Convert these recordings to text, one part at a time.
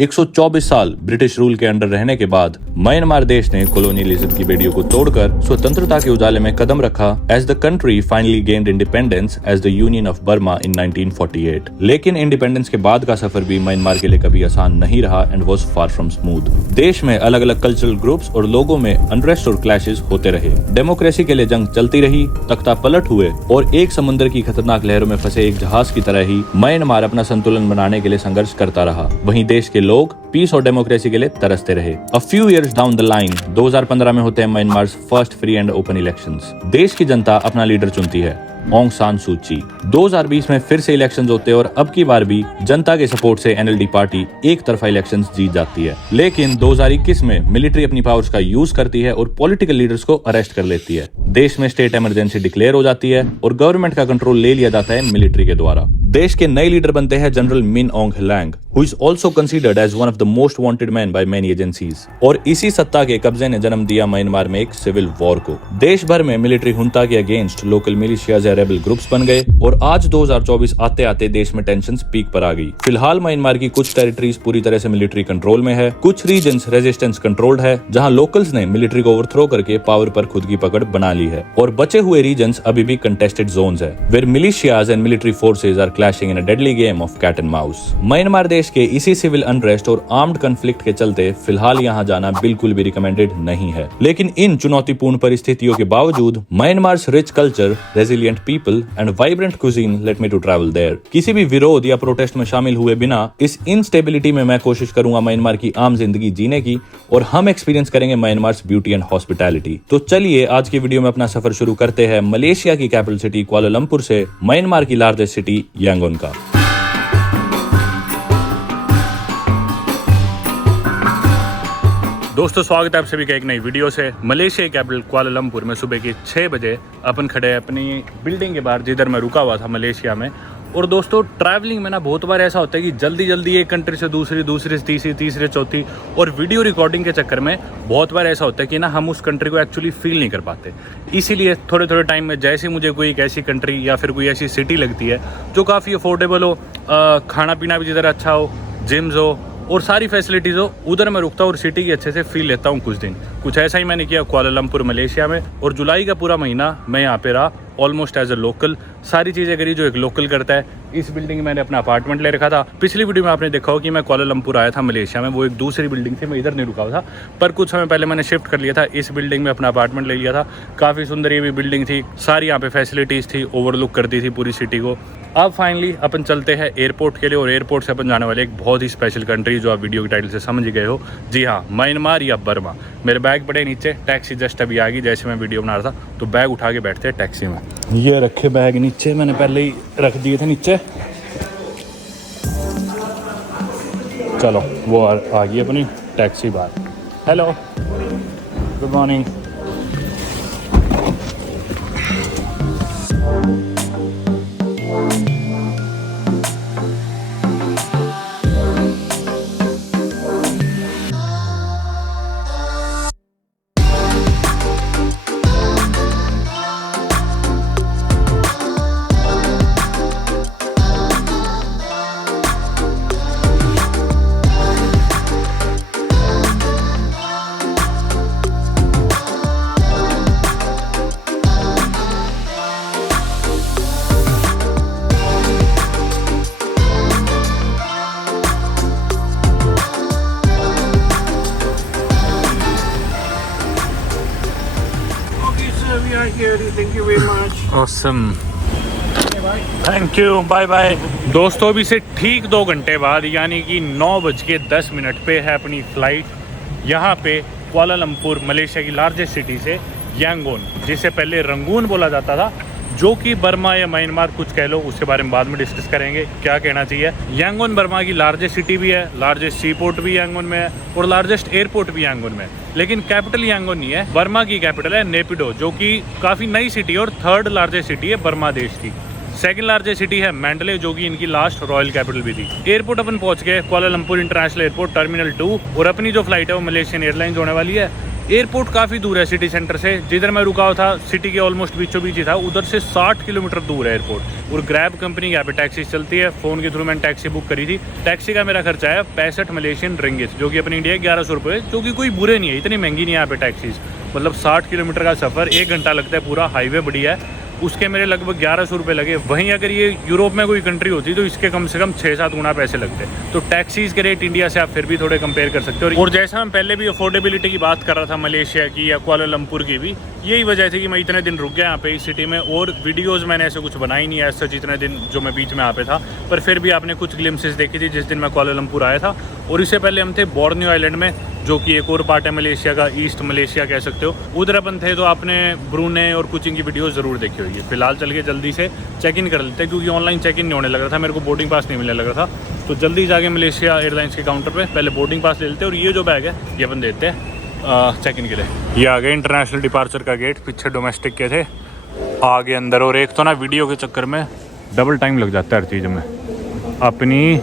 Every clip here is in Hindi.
124 साल ब्रिटिश रूल के अंडर रहने के बाद म्यांमार देश ने कॉलोनियलिज्म की बेड़ियों को तोड़कर स्वतंत्रता के उजाले में कदम रखा as the country finally gained independence as the Union of Burma in 1948। लेकिन इंडिपेंडेंस के बाद का सफर भी म्यांमार के लिए कभी आसान नहीं रहा and was far from smooth. देश में अलग अलग कल्चरल ग्रुप्स और लोगों में अनरेस्ट और क्लैशेस होते रहे। डेमोक्रेसी के लिए जंग चलती रही, तख्ता पलट हुए और एक समुद्र की खतरनाक लहरों में फंसे एक जहाज की तरह ही म्यांमार अपना संतुलन बनाने के लिए संघर्ष करता रहा। वहीं देश के लोग पीस और डेमोक्रेसी के लिए तरसते रहे। A few years down the line 2015 में होते हैं Myanmar first free and open elections. देश की जनता अपना लीडर चुनती है, ऑंग सान सू ची। 2020 में फिर से इलेक्शंस होते हैं और अब की बार भी जनता के सपोर्ट से एनएलडी पार्टी एक तरफा इलेक्शंस जीत जाती है। लेकिन 2021 में मिलिट्री अपनी पावर्स का यूज करती है और पॉलिटिकल लीडर्स को अरेस्ट कर लेती है। देश में स्टेट इमरजेंसी डिक्लेयर हो जाती है और गवर्नमेंट का कंट्रोल ले लिया जाता है मिलिट्री के द्वारा। देश के नए लीडर बनते हैं general Min Aung ह्लैंग, who is also considered as one of the most wanted men by many agencies। और इसी सत्ता के कब्जे ने जन्म दिया म्यांमार में एक सिविल वॉर को। देश भर में मिलिट्री हुंता के अगेंस्ट लोकल मिलिशियाज या रेबल ग्रुप्स बन गए और आज 2024 आते आते देश में टेंशन पीक पर आ गई। फिलहाल म्यांमार की कुछ टेरिटरीज पूरी तरह से मिलिट्री कंट्रोल में है, कुछ रीजन्स रेजिस्टेंस कंट्रोल्ड है जहां लोकल्स ने मिलिट्री को ओवरथ्रो करके पावर पर खुद की पकड़ बना ली है, और बचे हुए रीजन्स अभी भी कंटेस्टेड जोन्स है where militias and military forces are clashing in a deadly game of cat and mouse. Myanmar देश के इसी सिविल अनरेस्ट और आर्म्ड कॉन्फ्लिक्ट के चलते फिलहाल यहाँ जाना बिल्कुल भी रिकमेंडेड नहीं है। लेकिन इन चुनौतीपूर्ण परिस्थितियों के बावजूद Myanmar's rich culture, resilient people and vibrant cuisine let me to travel there. किसी भी विरोध या प्रोटेस्ट में शामिल हुए बिना इस इनस्टेबिलिटी में मैं कोशिश करूंगा म्यांमार की आम जिंदगी जीने की, और हम एक्सपीरियंस करेंगे म्यांमार्स ब्यूटी एंड हॉस्पिटैलिटी। तो चलिए आज की वीडियो में अपना सफर शुरू करते हैं मलेशिया की कैपिटल सिटी कुआलालंपुर से म्यांमार की लार्जेस्ट सिटी यांगोन का। दोस्तों स्वागत है आप सभी का एक नई वीडियो से। मलेशिया कैपिटल कुआलालंपुर में सुबह के 6 बजे अपन खड़े हैं अपनी बिल्डिंग के बाहर जिधर मैं रुका हुआ था मलेशिया में। और दोस्तों ट्रैवलिंग में ना बहुत बार ऐसा होता है कि जल्दी जल्दी एक कंट्री से दूसरी से तीसरी चौथी, और वीडियो रिकॉर्डिंग के चक्कर में बहुत बार ऐसा होता है कि ना हम उस कंट्री को एक्चुअली फील नहीं कर पाते। इसीलिए थोड़े टाइम में जैसे मुझे कोई एक ऐसी कंट्री या फिर कोई ऐसी सिटी लगती है जो काफ़ी अफोर्डेबल हो, खाना पीना भी जिधर अच्छा हो, जिम्स हो और सारी फैसिलिटीज़ हो, उधर मैं रुकता हूँ और सिटी की अच्छे से फील लेता हूँ कुछ दिन। कुछ ऐसा ही मैंने किया कुआलालंपुर मलेशिया में, और जुलाई का पूरा महीना मैं यहाँ पे रहा ऑलमोस्ट एज अ लोकल। सारी चीज़ें करी जो एक लोकल करता है। इस बिल्डिंग में मैंने अपना अपार्टमेंट ले रखा था। पिछली वीडियो में आपने देखा हो कि मैं कुआलालंपुर आया था मलेशिया में, वो एक दूसरी बिल्डिंग थी, मैं इधर नहीं रुका हुआ था, पर कुछ समय पहले मैंने शिफ्ट कर लिया था इस बिल्डिंग में, अपना अपार्टमेंट ले लिया था। काफ़ी सुंदर ये भी बिल्डिंग थी, सारी यहाँ पे फैसिलिटीज़ थी, ओवरलुक करती थी पूरी सिटी को। अब फाइनली अपन चलते हैं एयरपोर्ट के लिए, और एयरपोर्ट से अपन जाने वाले एक बहुत ही स्पेशल कंट्री जो आप वीडियो के टाइटल से समझ गए हो। जी हाँ, म्यांमार या बर्मा। मेरे बैग पड़े नीचे, टैक्सी जस्ट अभी आ गई जैसे मैं वीडियो बना रहा था, तो बैग उठा के बैठते हैं टैक्सी में। ये रखे बैग नीचे, मैंने पहले ही रख दिए थे नीचे। चलो वो आ गई अपनी टैक्सी बाहर। Hello, good morning. Thank you very much. Awesome. Thank you, bye bye. दोस्तों अभी से ठीक 2 घंटे बाद यानी कि 9:10 पे है अपनी फ़्लाइट यहाँ पे कुआलालंपुर, मलेशिया की लार्जेस्ट सिटी से यांगोन, जिसे पहले रंगून बोला जाता था, जो कि बर्मा या म्यांमार कुछ कह लो, उसके बारे में बाद में डिस्कस करेंगे क्या कहना चाहिए। यांगोन बर्मा की लार्जेस्ट सिटी भी है, लार्जेस्ट सी पोर्ट भी यांगोन में है और लार्जेस्ट एयरपोर्ट भी यांगोन में है। लेकिन कैपिटल यांगोन नहीं है, बर्मा की कैपिटल है नेपिडो, जो कि काफ़ी नई सिटी है और 3rd लार्जेस्ट सिटी है बर्मा देश की। 2nd लार्जेस्ट सिटी है मैंडले, जो कि इनकी लास्ट रॉयल कैपिटल भी थी। एयरपोर्ट अपन पहुंच गए कुआलालंपुर इंटरनेशनल एयरपोर्ट टर्मिनल 2, और अपनी जो फ्लाइट है वो मलेशियन एयरलाइंस होने वाली है। एयरपोर्ट काफ़ी दूर है सिटी सेंटर से, जिधर मैं रुका हुआ था सिटी के ऑलमोस्ट बीचों बीच ही था, उधर से 60 किलोमीटर दूर है एयरपोर्ट। और ग्रैब कंपनी यहाँ पे टैक्सी चलती है, फ़ोन के थ्रू मैंने टैक्सी बुक करी थी। टैक्सी का मेरा खर्चा है 65 मलेशियन रिंगिट, जो कि अपनी इंडिया 1100 रुपये, जो कि कोई बुरे नहीं है, इतनी महंगी नहीं है यहाँ पे टैक्सीज। मतलब 60 किलोमीटर का सफ़र 1 घंटा लगता है, पूरा हाईवे बढ़िया है, उसके मेरे लगभग 1100 रुपये लगे। वहीं अगर ये यूरोप में कोई कंट्री होती तो इसके कम से कम 6-7 गुना पैसे लगते। तो टैक्सीज के रेट इंडिया से आप फिर भी थोड़े कंपेयर कर सकते हो। और जैसा हम पहले भी अफोर्डेबिलिटी की बात कर रहा था मलेशिया की या कुआलालंपुर की भी, यही वजह थी कि मैं इतने दिन रुक गया यहाँ पे इस सिटी में। और वीडियोज़ मैंने ऐसे कुछ बनाई नहीं है ऐसा, जितने दिन जो मैं बीच में यहाँ पे था, पर फिर भी आपने कुछ ग्लिम्सेस देखी थी जिस दिन मैं कुआलालंपुर आया था। और इससे पहले हम थे बोर्नियो आइलैंड में, जो कि एक और पार्ट है मलेशिया का, ईस्ट मलेशिया कह सकते हो, उधर अपन थे। तो आपने ब्रूने और कुचिंग की वीडियो ज़रूर देखी होगी। फिलहाल चल के जल्दी से चेक इन कर लेते हैं, क्योंकि ऑनलाइन चेक इन नहीं होने लग रहा था, मेरे को बोर्डिंग पास नहीं मिलने लग रहा था। तो जल्दी जाके मलेशिया एयरलाइंस के काउंटर पे पहले बोर्डिंग पास ले लेते हैं, और ये जो बैग है ये अपन देते हैं चेक इन के लिए। ये आ गए इंटरनेशनल डिपार्चर का गेट, पीछे डोमेस्टिक के थे, आगे अंदर। और एक तो ना वीडियो के चक्कर में डबल टाइम लग जाता है हर चीज़ में। अपनी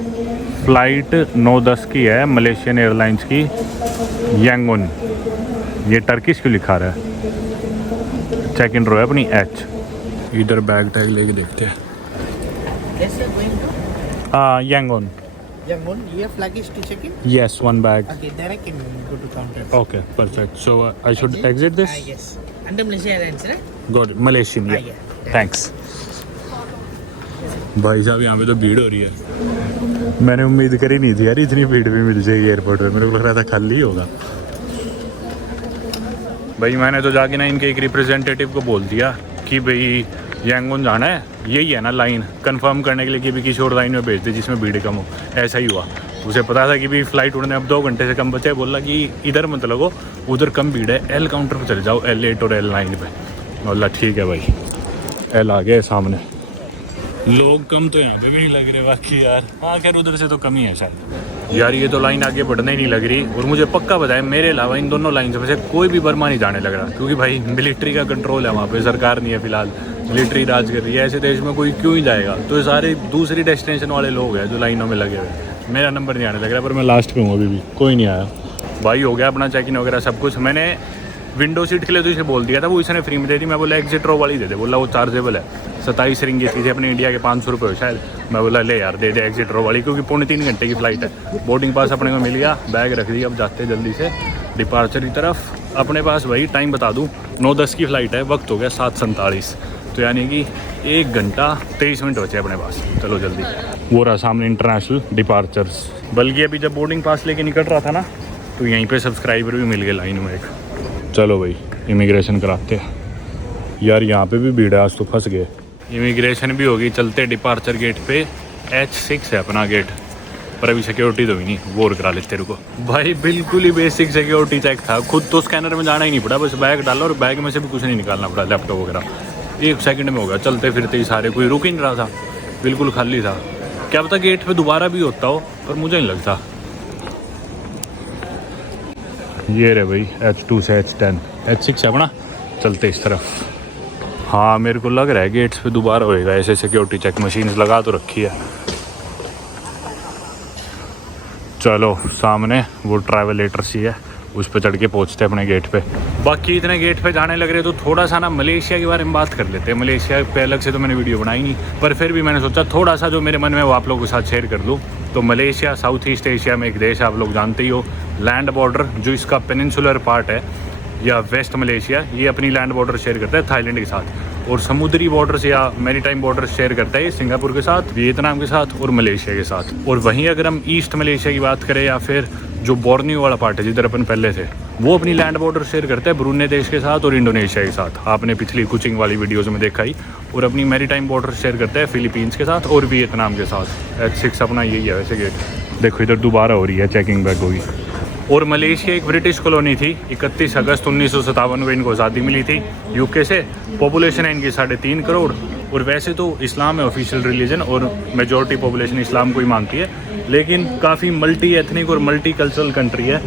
फ़्लाइट 9:10 की है मलेशियन एयरलाइंस की, यांगोन। ये टर्किश क्यों लिखा रहा है? चेक इन रो है अपनी एच। इधर बैग टैग लेके देखते हैं। Yes, sir, going to हाँ, Yangon. Yangon. You have luggage to check in? Yes, one bag. Okay, there I can go to counter. Okay, perfect. So I should Okay. exit this? Yes. Under Malaysia Airlines, right? Got it. Malaysian, yeah. Yeah. Thanks. भाई साहब यहाँ पे तो भीड़ हो रही है। मैंने उम्मीद करी नहीं थी यार इतनी भीड़ भी मिल जाएगी एयरपोर्ट पे, मेरे को लग रहा था खाली ही होगा। भाई मैंने तो जाके ना इनके एक रिप्रेजेंटेटिव को बोल दिया कि भाई यांगोन जाना है, यही है ना लाइन, कंफर्म करने के लिए कि भी किसी और लाइन में भेज दे जिसमें भीड़ कम हो। ऐसा ही हुआ। उसे पता था कि भी फ्लाइट उड़ने अब 2 घंटे से कम बचे, बोला कि इधर मत लगो, उधर कम भीड़ है, एल काउंटर पर चले जाओ, L8 और L9 पे। बोला ठीक है भाई। एल आ गया सामने, लोग कम तो यहाँ पे भी नहीं लग रहे बाकी यार। हाँ खैर उधर से तो कम ही है शायद। यार ये तो लाइन आगे बढ़ने ही नहीं लग रही, और मुझे पक्का पता है मेरे अलावा इन दोनों लाइन में से कोई भी बर्मा नहीं जाने लग रहा, क्योंकि भाई मिलिट्री का कंट्रोल है वहाँ पे, सरकार नहीं है फिलहाल, मिलिट्री राज कर रही है। ऐसे देश में कोई क्यों ही जाएगा? तो ये सारे दूसरी डेस्टिनेशन वाले लोग हैं जो लाइनों में लगे हुए। मेरा नंबर नहीं आने लग रहा, पर मैं लास्ट पे हूँ अभी भी, कोई नहीं आया। भाई हो गया अपना चेक इन वगैरह सब कुछ। मैंने विंडो सीट के लिए तो इसे बोल दिया था, वो इसने फ्री में दे दी। मैं बोला एग्जिट रो वाली दे दे, बोला वो चार्जेबल है, 27 रिंगिट की थी, अपने इंडिया के 500 रुपये शायद। मैं बोला ले यार दे दे एग्जिट रो वाली, क्योंकि 3.5 घंटे की फ़्लाइट है। बोर्डिंग पास अपने को मिल गया, बैग रख दिया, अब जाते जल्दी से डिपार्चर की तरफ। अपने पास भाई टाइम बता दूँ 9:10 की फ़्लाइट है, वक्त हो गया 7:47, तो यानी कि 1 घंटा 23 मिनट बचे अपने पास। चलो जल्दी। वो रहा सामने इंटरनेशनल डिपार्चर्स। बल्कि अभी जब बोर्डिंग पास लेके निकल रहा था ना, तो यहीं पे सब्सक्राइबर भी मिल गए लाइन में एक। चलो भाई इमिग्रेशन कराते हैं। यार यहाँ पे भी भीड़ है, आज तो फंस गए। इमिग्रेशन भी होगी, चलते डिपार्चर गेट पे। H6 है अपना गेट, पर अभी सिक्योरिटी तो भी नहीं, वो और करा लेते रुको। भाई बिल्कुल ही बेसिक सिक्योरिटी चेक था, खुद तो स्कैनर में जाना ही नहीं पड़ा, बस बैग डाला और बैग में से भी कुछ नहीं निकालना पड़ा, लैपटॉप वगैरह 1 सेकंड में हो गया। चलते फिरते ही सारे, कोई रुक ही नहीं रहा था, बिल्कुल खाली था। क्या पता गेट पे दोबारा भी होता हो, पर मुझे नहीं लगता। ये रहे भाई H2 से H10, H6 है अपना। चलते इस तरफ। हाँ मेरे को लग रहा है गेट्स पे दोबारा होएगा ऐसे सिक्योरिटी चेक, मशीन्स लगा तो रखी है। चलो सामने वो ट्रैवलेटर सी है, उस पर चढ़ के पहुँचते हैं अपने गेट पे। बाकी इतने गेट पे जाने लग रहे तो थोड़ा सा ना मलेशिया के बारे में बात कर लेते हैं। मलेशिया पे अलग से तो मैंने वीडियो बनाई नहीं, पर फिर भी मैंने सोचा थोड़ा सा जो मेरे मन में वो आप लोगों के साथ शेयर कर लूँ। तो मलेशिया साउथ ईस्ट एशिया में एक देश है, आप लोग जानते ही हो। लैंड बॉर्डर जो इसका पेनिनसुलर पार्ट है या वेस्ट मलेशिया, ये अपनी लैंड बॉर्डर शेयर करता है थाईलैंड के साथ, और समुद्री बॉर्डर्स या मैरीटाइम बॉर्डर शेयर करता है सिंगापुर के साथ, वियतनाम के साथ और मलेशिया के साथ। और वहीं अगर हम ईस्ट मलेशिया की बात करें या फिर जो बोर्नियो वाला पार्ट है जिधर अपन पहले थे, वो अपनी लैंड बॉर्डर शेयर करता है ब्रूने देश के साथ और इंडोनेशिया के साथ, आपने पिछली कुचिंग वाली वीडियोज़ में देखा ही। और अपनी मैरीटाइम बॉर्डर शेयर करता है फिलीपींस के साथ और वियतनाम के साथ। H6 अपना यही है वैसे गेट। देखो इधर दोबारा हो रही है चेकिंग बैक होगी। और मलेशिया एक ब्रिटिश कॉलोनी थी, 31 अगस्त 1957 को इनको आज़ादी मिली थी यूके से। पॉपुलेशन है इनकी 3.5 करोड़, और वैसे तो इस्लाम है ऑफिशियल रिलीजन और मेजॉरिटी पॉपुलेशन इस्लाम को ही मानती है, लेकिन काफ़ी मल्टी एथनिक और मल्टी कल्चरल कंट्री है,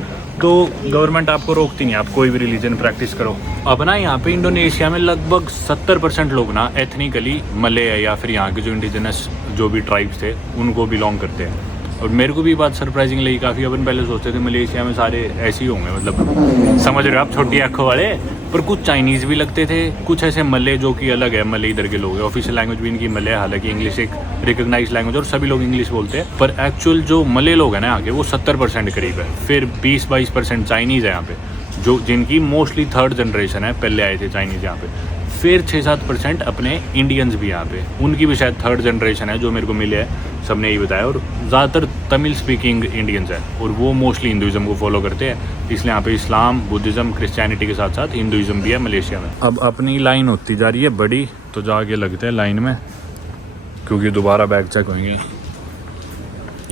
तो गवर्नमेंट आपको रोकती नहीं, आप कोई भी रिलीजन प्रैक्टिस करो। अब ना यहाँ पे इंडोनेशिया में लगभग 70% लोग ना एथनिकली मले है या फिर यहाँ के जो इंडिजिनस जो भी ट्राइब्स थे उनको बिलोंग करते हैं। और मेरे को भी बात सरप्राइजिंग लगी काफ़ी। अपन पहले सोचते थे मलेशिया में सारे ऐसे ही होंगे, मतलब समझ रहे हो आप, छोटी आँखों वाले। पर कुछ चाइनीज़ भी लगते थे, कुछ ऐसे मले जो कि अलग है, मले इधर के लोग हैं। ऑफिशियल लैंग्वेज भी इनकी मले है, हालांकि इंग्लिश एक रिकग्नाइज लैंग्वेज और सभी लोग इंग्लिश बोलते हैं। पर एक्चुअल जो मले लोग हैं ना यहाँ के, वो 70% करीब है। फिर 20-22% चाइनीज़ है यहाँ पे, जो जिनकी मोस्टली थर्ड जनरेशन है, पहले आए थे चाइनीज़ यहाँ पे। फिर 6-7% अपने इंडियंस भी यहाँ पे, उनकी भी शायद थर्ड जनरेशन है, जो मेरे को मिले है, सबने यही बताया। और ज़्यादातर तमिल स्पीकिंग इंडियंस है, और वो मोस्टली हिंदुज़म को फॉलो करते हैं। इसलिए यहाँ पे इस्लाम, बुद्धिज़्म, क्रिश्चियनिटी के साथ साथ हिंदुज़म भी है मलेशिया में। अब अपनी लाइन होती जा रही है बड़ी, तो जाके लगते हैं लाइन में, क्योंकि दोबारा बैग चेक होंगे।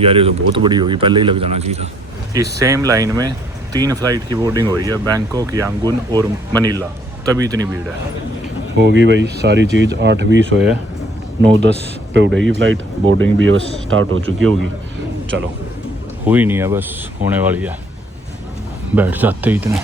यार ये तो बहुत बड़ी होगी, पहले ही लग जाना चाहिए था। इस सेम लाइन में 3 फ्लाइट की बोर्डिंग हो रही है, बैंकॉक, यांगून और मनीला, तभी इतनी भीड़ है। होगी भाई सारी चीज़ 8:20 हो है, 9:10 पे उड़ेगी फ़्लाइट। बोर्डिंग भी बस स्टार्ट हो चुकी होगी। चलो, हुई नहीं है, बस होने वाली है। बैठ जाते ही इतने।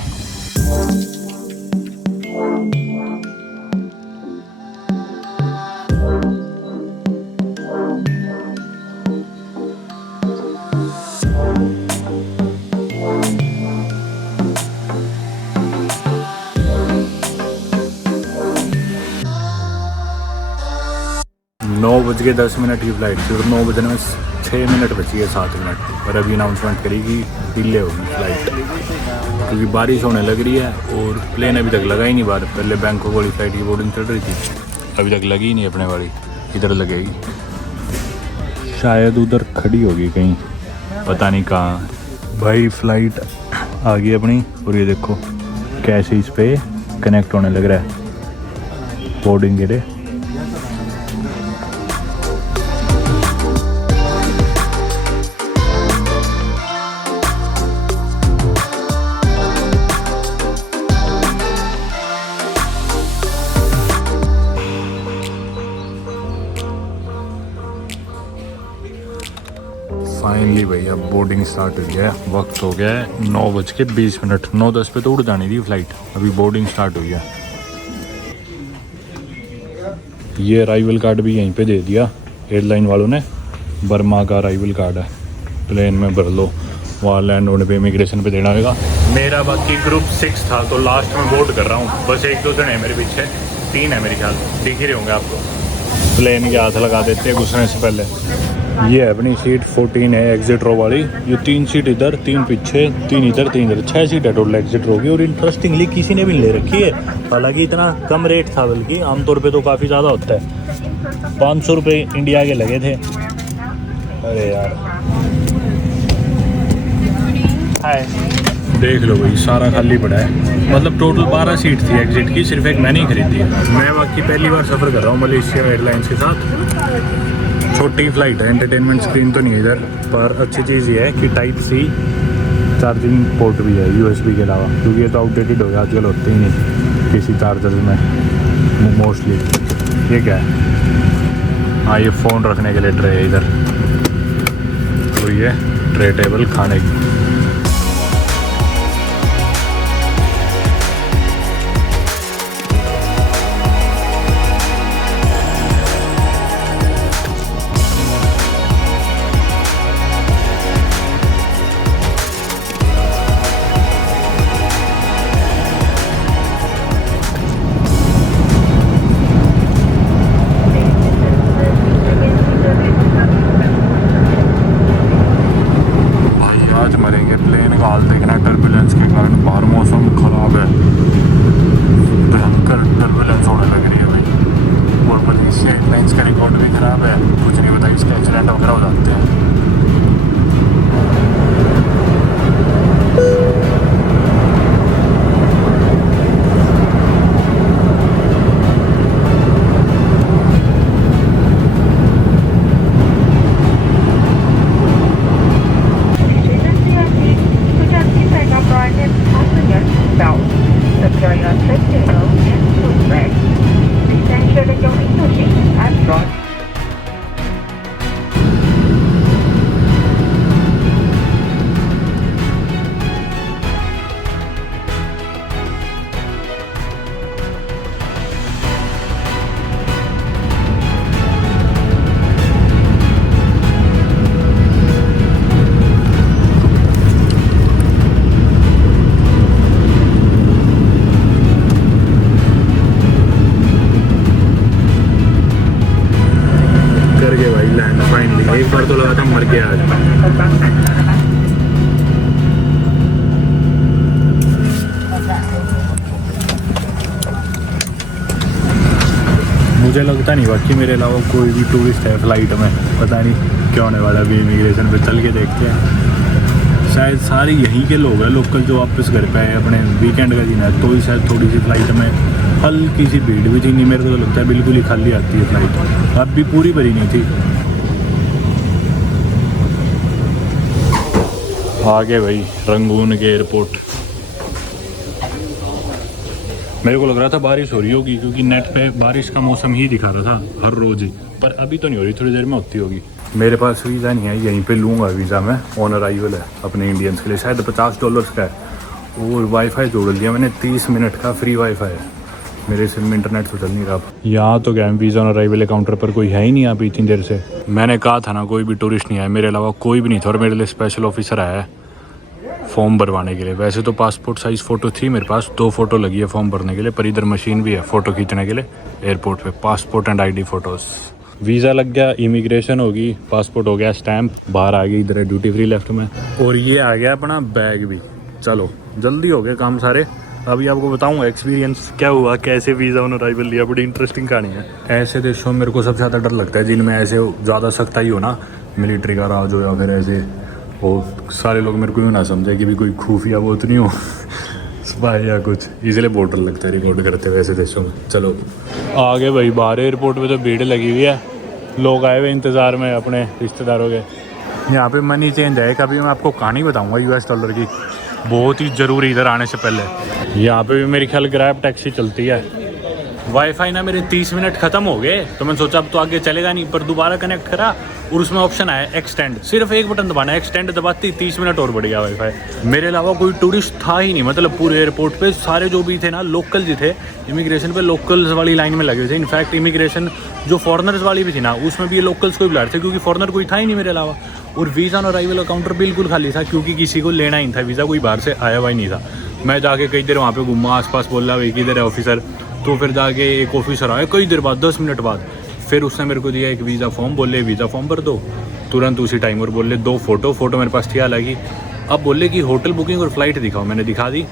9:10 की फ़्लाइट थी और 9 बजने में 6 मिनट बची है, 7 मिनट। और अभी अनाउंसमेंट करेगी डिले होगी फ़्लाइट, क्योंकि बारिश होने लग रही है और प्लेन अभी तक लगा ही नहीं बाहर। पहले बैंकॉक वाली फ़्लाइट की बोर्डिंग चल रही थी, अभी तक लगी ही नहीं अपने वाली। इधर लगेगी शायद, उधर खड़ी होगी कहीं, पता नहीं कहाँ। भाई फ़्लाइट आ गई अपनी, और ये देखो कैसे इस पे कनेक्ट होने लग रहा है बोर्डिंग के लिए। फाइनली भाई अब बोर्डिंग स्टार्ट हुई है। वक्त हो गया है 9:20। 9:10 पे तो उड़ जानी थी फ़्लाइट, अभी बोर्डिंग स्टार्ट हुई है। ये अराइवल कार्ड भी यहीं पे दे दिया एयरलाइन वालों ने, बर्मा का अराइवल कार्ड है। प्लेन में भर लो, वहाँ लैंड होने पे इमिग्रेशन पे देना होगा। मेरा बाकी ग्रुप 6 था, तो लास्ट में बोर्ड कर रहा हूँ। बस 1-2 जने हैं मेरे पीछे, 3 है मेरे ख्याल, दिख ही रहे होंगे आपको। प्लेन के हाथ लगा देते हैं घुसने से पहले। ये है अपनी सीट 14 है, एग्जिट रो वाली। ये 3 सीट इधर, 3 पीछे, 3 इधर, 3 इधर, 6 सीट है टोटल एग्जिट रो की। और इंटरेस्टिंगली किसी ने भी ले रखी है, हालांकि इतना कम रेट था, बल्कि आमतौर पे तो काफ़ी ज़्यादा होता है। 500 रुपये इंडिया के लगे थे। अरे यार हाय, देख लो भाई सारा खाली पड़ा है। मतलब टोटल 12 सीट थी एग्जिट की, सिर्फ एक मैंने ही खरीदी है। मैं बाकी पहली बार सफ़र कर रहा हूँ मलेशिया एयरलाइंस के साथ। छोटी फ़्लाइट है, एंटरटेनमेंट स्क्रीन तो नहीं है इधर, पर अच्छी चीज़ ये है कि टाइप सी चार्जिंग पोर्ट भी है USB के अलावा, क्योंकि ये तो आउटडेटेड हो गया, आजकल होते ही नहीं किसी चार्जर में मोस्टली। ये क्या है? हाँ, ये फ़ोन रखने के लिए ट्रे है इधर, तो ये ट्रे टेबल खाने की। मुझे लगता नहीं बाकी मेरे अलावा कोई भी टूरिस्ट है फ्लाइट में, पता नहीं क्या होने वाला। अभी इमिग्रेशन पे चल के देखते हैं। शायद सारे यहीं के लोग हैं लोकल जो वापस घर पे आए, अपने वीकेंड का दिन है, तो ही शायद थोड़ी सी फ्लाइट में हल्की सी भीड़ भी थी। नहीं, मेरे को तो लगता है बिल्कुल ही खाली आती है फ्लाइट, अब भी पूरी भरी नहीं थी। आगे भाई रंगून के एयरपोर्ट। मेरे को लग रहा था बारिश हो रही होगी क्योंकि नेट पे बारिश का मौसम ही दिखा रहा था हर रोज़ ही, पर अभी तो नहीं हो रही, थोड़ी देर में होती होगी। मेरे पास वीज़ा नहीं है, यहीं पे लूँगा वीज़ा मैं। ऑन अराइवल है अपने इंडियंस के लिए, शायद $50 का है। और वाईफाई जोड़ लिया मैंने, 30 मिनट का फ्री वाईफाई है। मेरे सिम में इंटरनेट तो चल नहीं रहा। यहाँ तो गया वीज़ा ऑन अराइवल काउंटर पर कोई है ही नहीं अभी इतनी देर से। मैंने कहा था ना कोई भी टूरिस्ट नहीं आया, मेरे अलावा कोई भी नहीं था। और मेरे लिए स्पेशल ऑफिसर आया है फॉर्म भरवाने के लिए। वैसे तो पासपोर्ट साइज़ फ़ोटो थी मेरे पास, 2 फ़ोटो लगी है फॉर्म भरने के लिए, पर इधर मशीन भी है फ़ोटो खींचने के लिए एयरपोर्ट पे। Passport and ID photos. Visa लग गया, इमिग्रेशन होगी, पासपोर्ट हो गया स्टैम्प, बाहर आ गई, इधर है ड्यूटी फ्री लेफ्ट में। और ये आ गया अपना बैग भी। चलो जल्दी हो गए काम सारे। अभी आपको बताऊंगा एक्सपीरियंस क्या हुआ, कैसे वीज़ा ऑन अराइवल लिया। बड़ी इंटरेस्टिंग कहानी है। ऐसे देशों में मेरे को सबसे ज़्यादा डर लगता है जिनमें ऐसे ज़्यादा सख्ताई हो ना, मिलिट्री का राज हो या फिर ऐसे वो सारे लोग मेरे को यूँ ना समझे कि भी कोई खुफिया वो तो नहीं हो स्पाई या कुछ, इसलिए बहुत डर लगता है रिकॉर्ड करते हुए ऐसे देशों में। चलो आगे भाई बाहर एयरपोर्ट पे तो भीड़ लगी हुई है, लोग आए हुए इंतज़ार में अपने रिश्तेदारों के। यहाँ पे मनी चेंज है। कभी मैं आपको कहानी बताऊँगा $US की, बहुत ही ज़रूरी इधर आने से पहले। यहाँ पे भी मेरी ख्याल ग्रैब टैक्सी चलती है। वाईफाई ना मेरे 30 मिनट ख़त्म हो गए, तो मैंने सोचा अब तो आगे चलेगा नहीं, पर दोबारा कनेक्ट करा और उसमें ऑप्शन आया एक्सटेंड। सिर्फ एक बटन दबाना, एक्सटेंड दबाती 30 मिनट और बढ़ गया वाईफाई। मेरे अलावा कोई टूरिस्ट था ही नहीं, मतलब पूरे एयरपोर्ट पे सारे जो भी थे ना लोकल जी थे। इमिग्रेशन पे लोकल्स वाली लाइन में लगे हुए थे। इनफैक्ट इमिग्रेशन जो फॉरनर्स वाली भी थी ना, उसमें भी ये लोकल्स को ही बुला रहे थे क्योंकि फॉरनर कोई था ही नहीं मेरे अलावा। और वीज़ा ऑन अराइवल का काउंटर बिल्कुल खाली था क्योंकि किसी को लेना ही था वीज़ा, कोई बाहर से आया हुआ ही नहीं था। मैं जाके कई देर वहाँ पे घूमा, आसपास बोला भाई किधर है ऑफिसर, तो फिर जाके एक ऑफिसर आया कई देर बाद, 10 मिनट बाद। फिर उसने मेरे को दिया एक वीज़ा फॉर्म, बोले वीज़ा फॉर्म भर दो तुरंत उसी टाइम, और बोले 2 फ़ोटो मेरे पास थी हालांकि। अब बोले कि होटल बुकिंग और फ्लाइट दिखाओ, मैंने दिखा दी।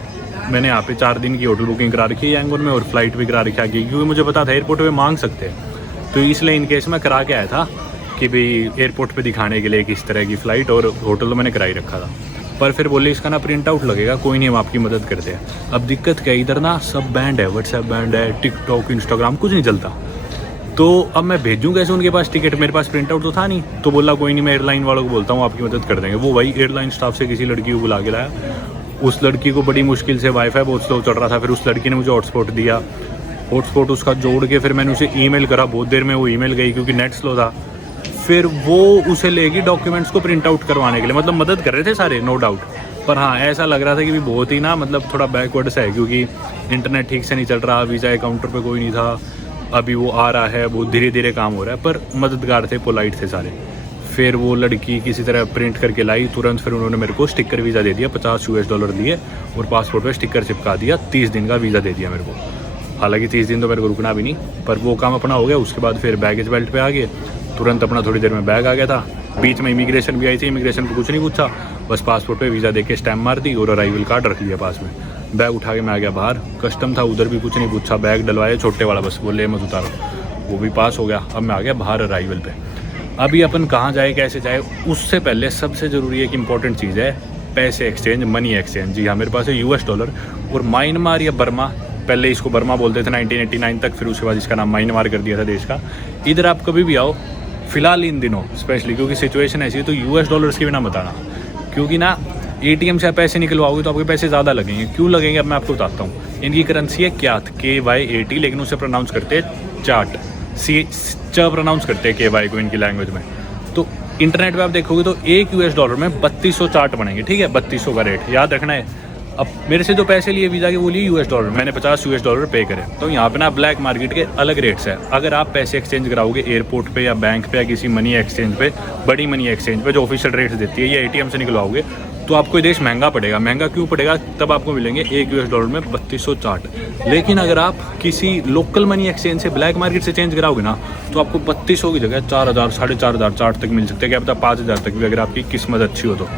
मैंने यहाँ पे 4 दिन की होटल बुकिंग करा रखी है यांगून में, और फ्लाइट भी करा रखी है क्योंकि मुझे पता था एयरपोर्ट पे मांग सकते हैं, तो इसलिए इन केस मैं करा के आया था कि भाई एयरपोर्ट पे दिखाने के लिए किस तरह की फ़्लाइट, और होटल तो मैंने कराई रखा था। पर फिर बोले इसका ना प्रिंट आउट लगेगा, कोई नहीं हम आपकी मदद करते हैं। अब दिक्कत क्या, इधर ना सब बैंड है, व्हाट्सएप बैंड है, टिकटॉक इंस्टाग्राम कुछ नहीं चलता। तो अब मैं भेजूँ कैसे उनके पास टिकट, मेरे पास प्रिंट आउट तो था नहीं। तो बोला कोई नहीं, मैं एयरलाइन वालों को बोलता हूँ आपकी मदद कर देंगे। वो भाई एयरलाइन स्टाफ से किसी लड़की को बुला के लाया। उस लड़की को बड़ी मुश्किल से वाईफाई बहुत स्लो चल रहा था, फिर उस लड़की ने मुझे हॉटस्पॉट दिया। हॉटस्पॉट उसका जोड़ के फिर मैंने उसे ईमेल करा, बहुत देर में वो ईमेल गई क्योंकि नेट स्लो था। फिर वो उसे लेगी डॉक्यूमेंट्स को प्रिंट आउट करवाने के लिए, मतलब मदद कर रहे थे सारे नो डाउट। पर हाँ ऐसा लग रहा था कि भी बहुत ही ना मतलब थोड़ा बैकवर्ड सा है क्योंकि इंटरनेट ठीक से नहीं चल रहा, वीज़ा के काउंटर पे कोई नहीं था। अभी वो आ रहा है, बहुत धीरे धीरे काम हो रहा है, पर मददगार थे, पोलाइट थे सारे। फिर वो लड़की किसी तरह प्रिंट करके लाई तुरंत। फिर उन्होंने मेरे को स्टिकर वीज़ा दे दिया, $50 दिए और पासपोर्ट पे स्टिकर चिपका दिया। 30 दिन का वीज़ा दे दिया मेरे को। हालांकि 30 दिन तो मेरे को रुकना भी नहीं, पर वो काम अपना हो गया। उसके बाद फिर बैगेज बेल्ट पे आ गए, तुरंत अपना थोड़ी देर में बैग आ गया था। बीच में इमिग्रेशन भी आई थी, इमिग्रेशन को कुछ नहीं पूछा, बस पासपोर्ट पे वीज़ा देके स्टैम्प मार दी और अराइवल कार्ड रख लिया पास में। बैग उठा के मैं आ गया बाहर। कस्टम था, उधर भी कुछ नहीं पूछा, बैग डलवाए छोटे वाला, बस बोले मत उतारो, वो भी पास हो गया। अब मैं आ गया बाहर अराइवल पे। अभी अपन कहाँ जाए कैसे जाए, उससे पहले सबसे ज़रूरी एक इंपॉर्टेंट चीज़ है पैसे एक्सचेंज, मनी एक्सचेंज। जी हाँ, मेरे पास है $, और म्यांमार या बर्मा, पहले इसको बर्मा बोलते थे 1989 तक, फिर उसके बाद इसका नाम म्यांमार कर दिया था देश का। इधर आप कभी भी आओ, फ़िलहाल इन दिनों स्पेशली क्योंकि सिचुएशन ऐसी है, तो $, के बिना बताना, क्योंकि ना ATM से आप पैसे निकलवाओगे तो आपके पैसे ज़्यादा लगेंगे। क्यों लगेंगे अब मैं आपको बताता हूँ। इनकी करेंसी है क्यात, KYAT, लेकिन उसे प्रोनाउंस करते हैं चाट, च प्रोनाउंस करते हैं KY को इनकी लैंग्वेज में। तो इंटरनेट पे आप देखोगे तो एक $1 में 3200 चार्ट बनेंगे, ठीक है, 3200 का रेट याद रखना है। अब मेरे से जो पैसे लिए वीज़ा के वो लिए $, मैंने $50 पे करे। तो यहाँ पे ना ब्लैक मार्केट के अलग रेट्स है। अगर आप पैसे एक्सचेंज कराओगे एयरपोर्ट पे या बैंक पे या किसी मनी एक्सचेंज पे, बड़ी मनी एक्सचेंज पे जो ऑफिशियल रेट्स देती है, या ATM से निकलवाओगे, तो आपको ये देश महंगा पड़ेगा। महंगा क्यों पड़ेगा, तब आपको मिलेंगे एक $1 में 3200 चार्ट। लेकिन अगर आप किसी लोकल मनी एक्सचेंज से, ब्लैक मार्केट से चेंज कराओगे ना, तो आपको 3200 की जगह 4000, 4500 चार्ट तक मिल सकते हैं, क्या पता 5000 तक भी, अगर आपकी किस्मत अच्छी हो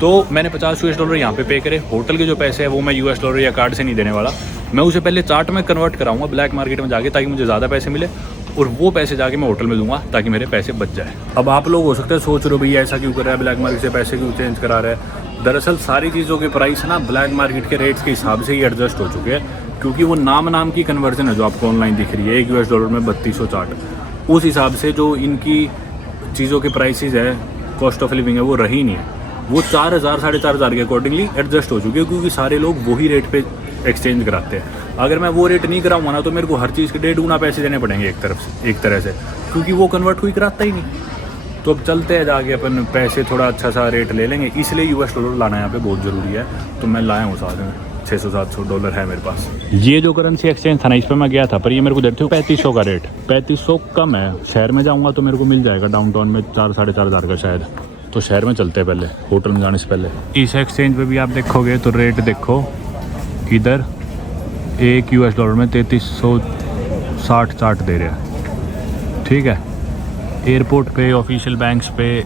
तो मैंने $50 यहाँ पे करे। होटल के जो पैसे है वो मैं $, या कार्ड से नहीं देने वाला, मैं उसे पहले चार्ट में कन्वर्ट कराऊंगा ब्लैक मार्केट में जाके, ताकि मुझे ज़्यादा पैसे मिले। और वो पैसे जाके मैं होटल में दूंगा ताकि मेरे पैसे बच जाए। अब आप लोग हो सकते हैं सोच रहे हो भैया ऐसा क्यों कर रहा है, ब्लैक मार्केट से पैसे क्यों चेंज करा रहा है। दरअसल सारी चीज़ों के प्राइस ना ब्लैक मार्केट के रेट्स के हिसाब से ही एडजस्ट हो चुके हैं, क्योंकि वो नाम की कन्वर्जन है जो आपको ऑनलाइन दिख रही है, $1 में 3260, उस हिसाब से जो इनकी चीज़ों के प्राइसेस है, कॉस्ट ऑफ लिविंग है, वो रही नहीं है। वो 4000 4,500 के अकॉर्डिंगली एडजस्ट हो चुके हैं, क्योंकि सारे लोग वही रेट पे एक्सचेंज कराते हैं। अगर मैं वो रेट नहीं कराऊंगा ना तो मेरे को हर चीज़ के 1.5 गुना पैसे देने पड़ेंगे एक तरह से, क्योंकि वो कन्वर्ट कोई कराता ही नहीं। तो अब चलते हैं जाके अपन पैसे थोड़ा अच्छा सा रेट ले लेंगे, इसलिए $, लाना यहाँ पे बहुत ज़रूरी है। तो मैं लाया हूँ साथ में $600-700 है मेरे पास। ये जो करेंसी एक्सचेंज था ना, इस पर मैं गया था, पर ये मेरे को देखते हो 3500 का रेट, 3500 कम है। शहर में जाऊँगा तो मेरे को मिल जाएगा डाउनटाउन में 4-4,500 का शायद। तो शहर में चलते हैं पहले, होटल में जाने से पहले। इस एक्सचेंज पे भी आप देखोगे तो रेट देखो, इधर $1 में 3360 दे रहे हैं, ठीक है। एयरपोर्ट पे, ऑफिशियल बैंक्स पे,